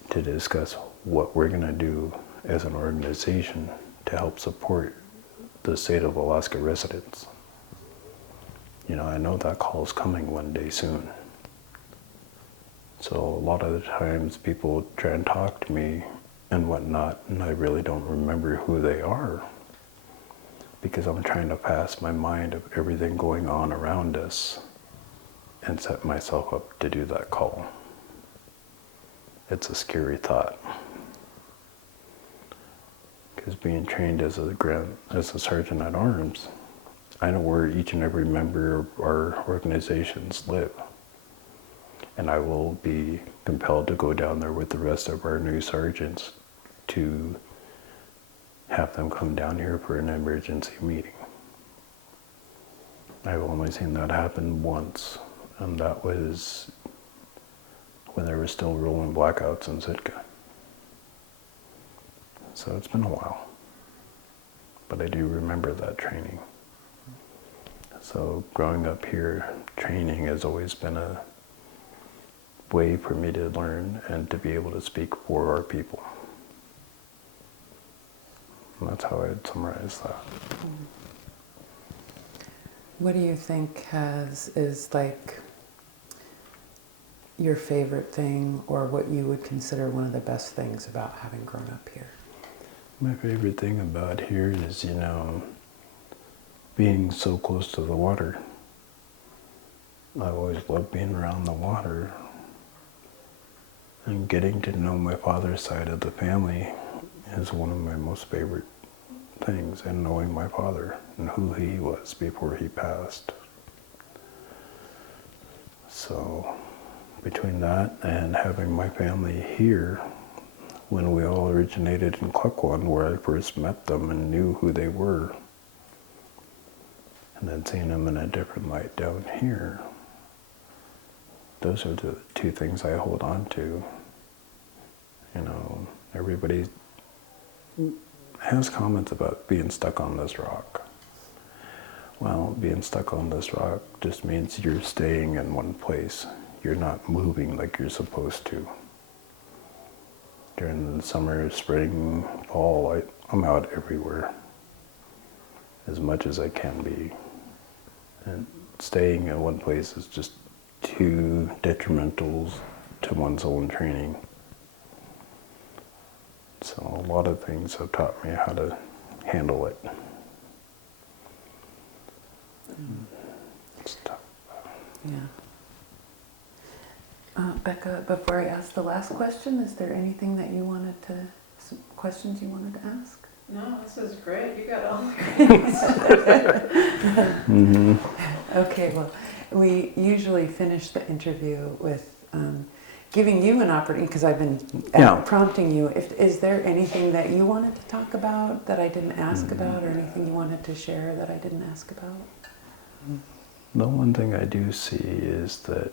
to discuss what we're going to do as an organization to help support the state of Alaska residents. I know that call is coming one day soon. So a lot of the times people try and talk to me and whatnot, and I really don't remember who they are because I'm trying to pass my mind of everything going on around us and set myself up to do that call. It's a scary thought. Because being trained as a sergeant at arms, I know where each and every member of our organizations live. And I will be compelled to go down there with the rest of our new sergeants to have them come down here for an emergency meeting. I've only seen that happen once, and that was when there were still rolling blackouts in Sitka. So it's been a while, but I do remember that training. So growing up here, training has always been a way for me to learn and to be able to speak for our people. And that's how I'd summarize that. What do you think is like your favorite thing, or what you would consider one of the best things about having grown up here? My favorite thing about here is, being so close to the water. I've always loved being around the water, and getting to know my father's side of the family is one of my most favorite things, and knowing my father and who he was before he passed. So between that and having my family here, when we all originated in Klukwan, where I first met them and knew who they were, and then seeing them in a different light down here, those are the two things I hold on to. Everybody has comments about being stuck on this rock. Well, being stuck on this rock just means you're staying in one place. You're not moving like you're supposed to. During the summer, spring, fall, I'm out everywhere as much as I can be. And staying in one place is just too detrimental to one's own training. So a lot of things have taught me how to handle it. It's tough. Yeah. Becca, before I ask the last question, is there anything that you wanted to, some questions you wanted to ask? No, this is great. You got all the great stuff. Okay, well, we usually finish the interview with giving you an opportunity, because I've been prompting you. Is there anything that you wanted to talk about that I didn't ask about, or anything you wanted to share that I didn't ask about? The one thing I do see is that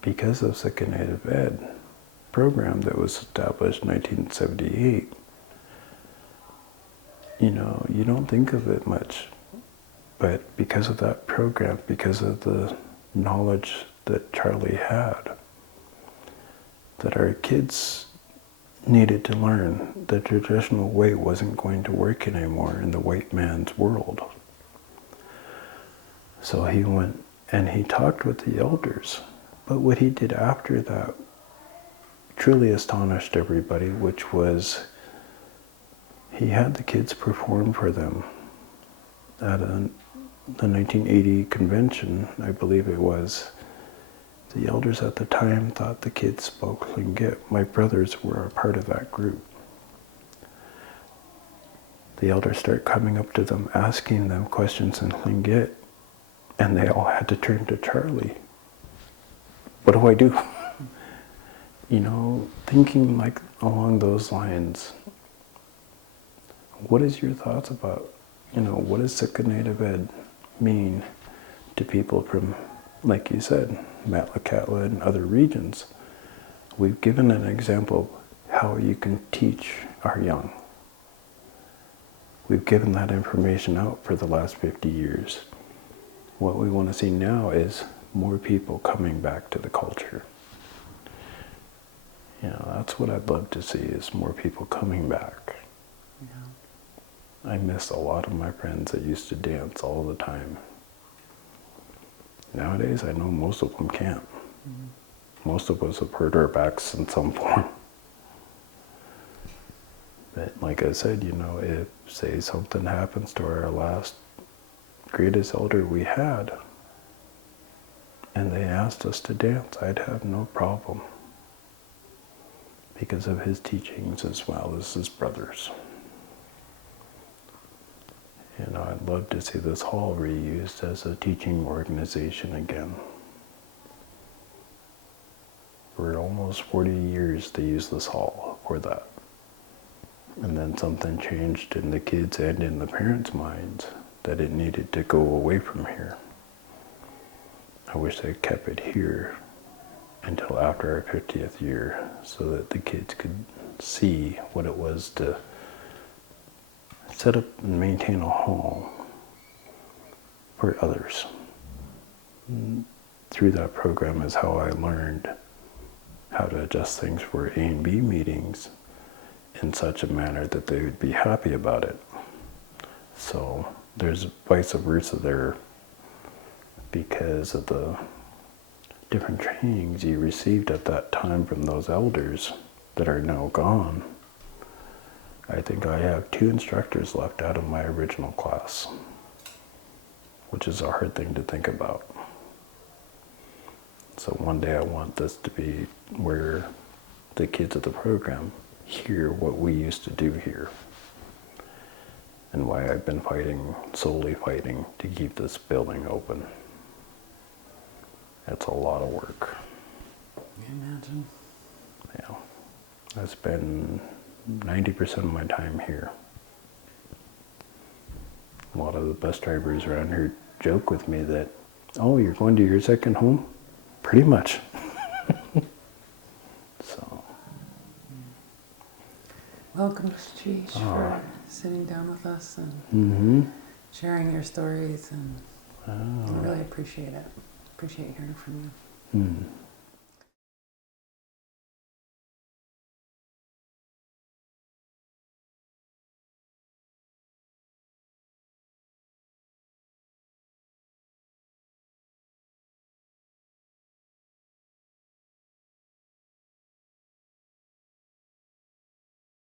because of Sitka Native Ed program that was established in 1978, you don't think of it much, but because of that program, because of the knowledge that Charlie had, that our kids needed to learn the traditional way wasn't going to work anymore in the white man's world. So he went and he talked with the elders. But what he did after that truly astonished everybody, which was he had the kids perform for them at the 1980 convention, I believe it was. The elders at the time thought the kids spoke Tlingit. My brothers were a part of that group. The elders started coming up to them, asking them questions in Tlingit, and they all had to turn to Charlie. What do I do? Thinking like along those lines. What is your thoughts about, what does Sitka Native Ed mean to people from, like you said, Metlakatla and other regions? We've given an example of how you can teach our young. We've given that information out for the last 50 years. What we want to see now is more people coming back to the culture. That's what I'd love to see, is more people coming back. Yeah. I miss a lot of my friends that used to dance all the time. Nowadays, I know most of them can't. Mm-hmm. Most of us have hurt our backs in some form. But like I said, if, say, something happens to our last greatest elder we had, and they asked us to dance, I'd have no problem, because of his teachings as well as his brothers. know, I'd love to see this hall reused as a teaching organization again. For almost 40 years they used this hall for that. And then something changed in the kids and in the parents' minds that it needed to go away from here. I wish they kept it here until after our 50th year so that the kids could see what it was to set up and maintain a hall for others. Through that program is how I learned how to adjust things for A and B meetings in such a manner that they would be happy about it. So there's vice versa there because of the different trainings you received at that time from those elders that are now gone. I think I have 2 instructors left out of my original class, which is a hard thing to think about. So one day I want this to be where the kids of the program hear what we used to do here and why I've been solely fighting to keep this building open. It's a lot of work. I imagine. Yeah. I spend 90% of my time here. A lot of the bus drivers around here joke with me that, oh, you're going to your second home? Pretty much. So. Welcome, Cheech, for sitting down with us and sharing your stories, and I really appreciate it. Appreciate hearing from you.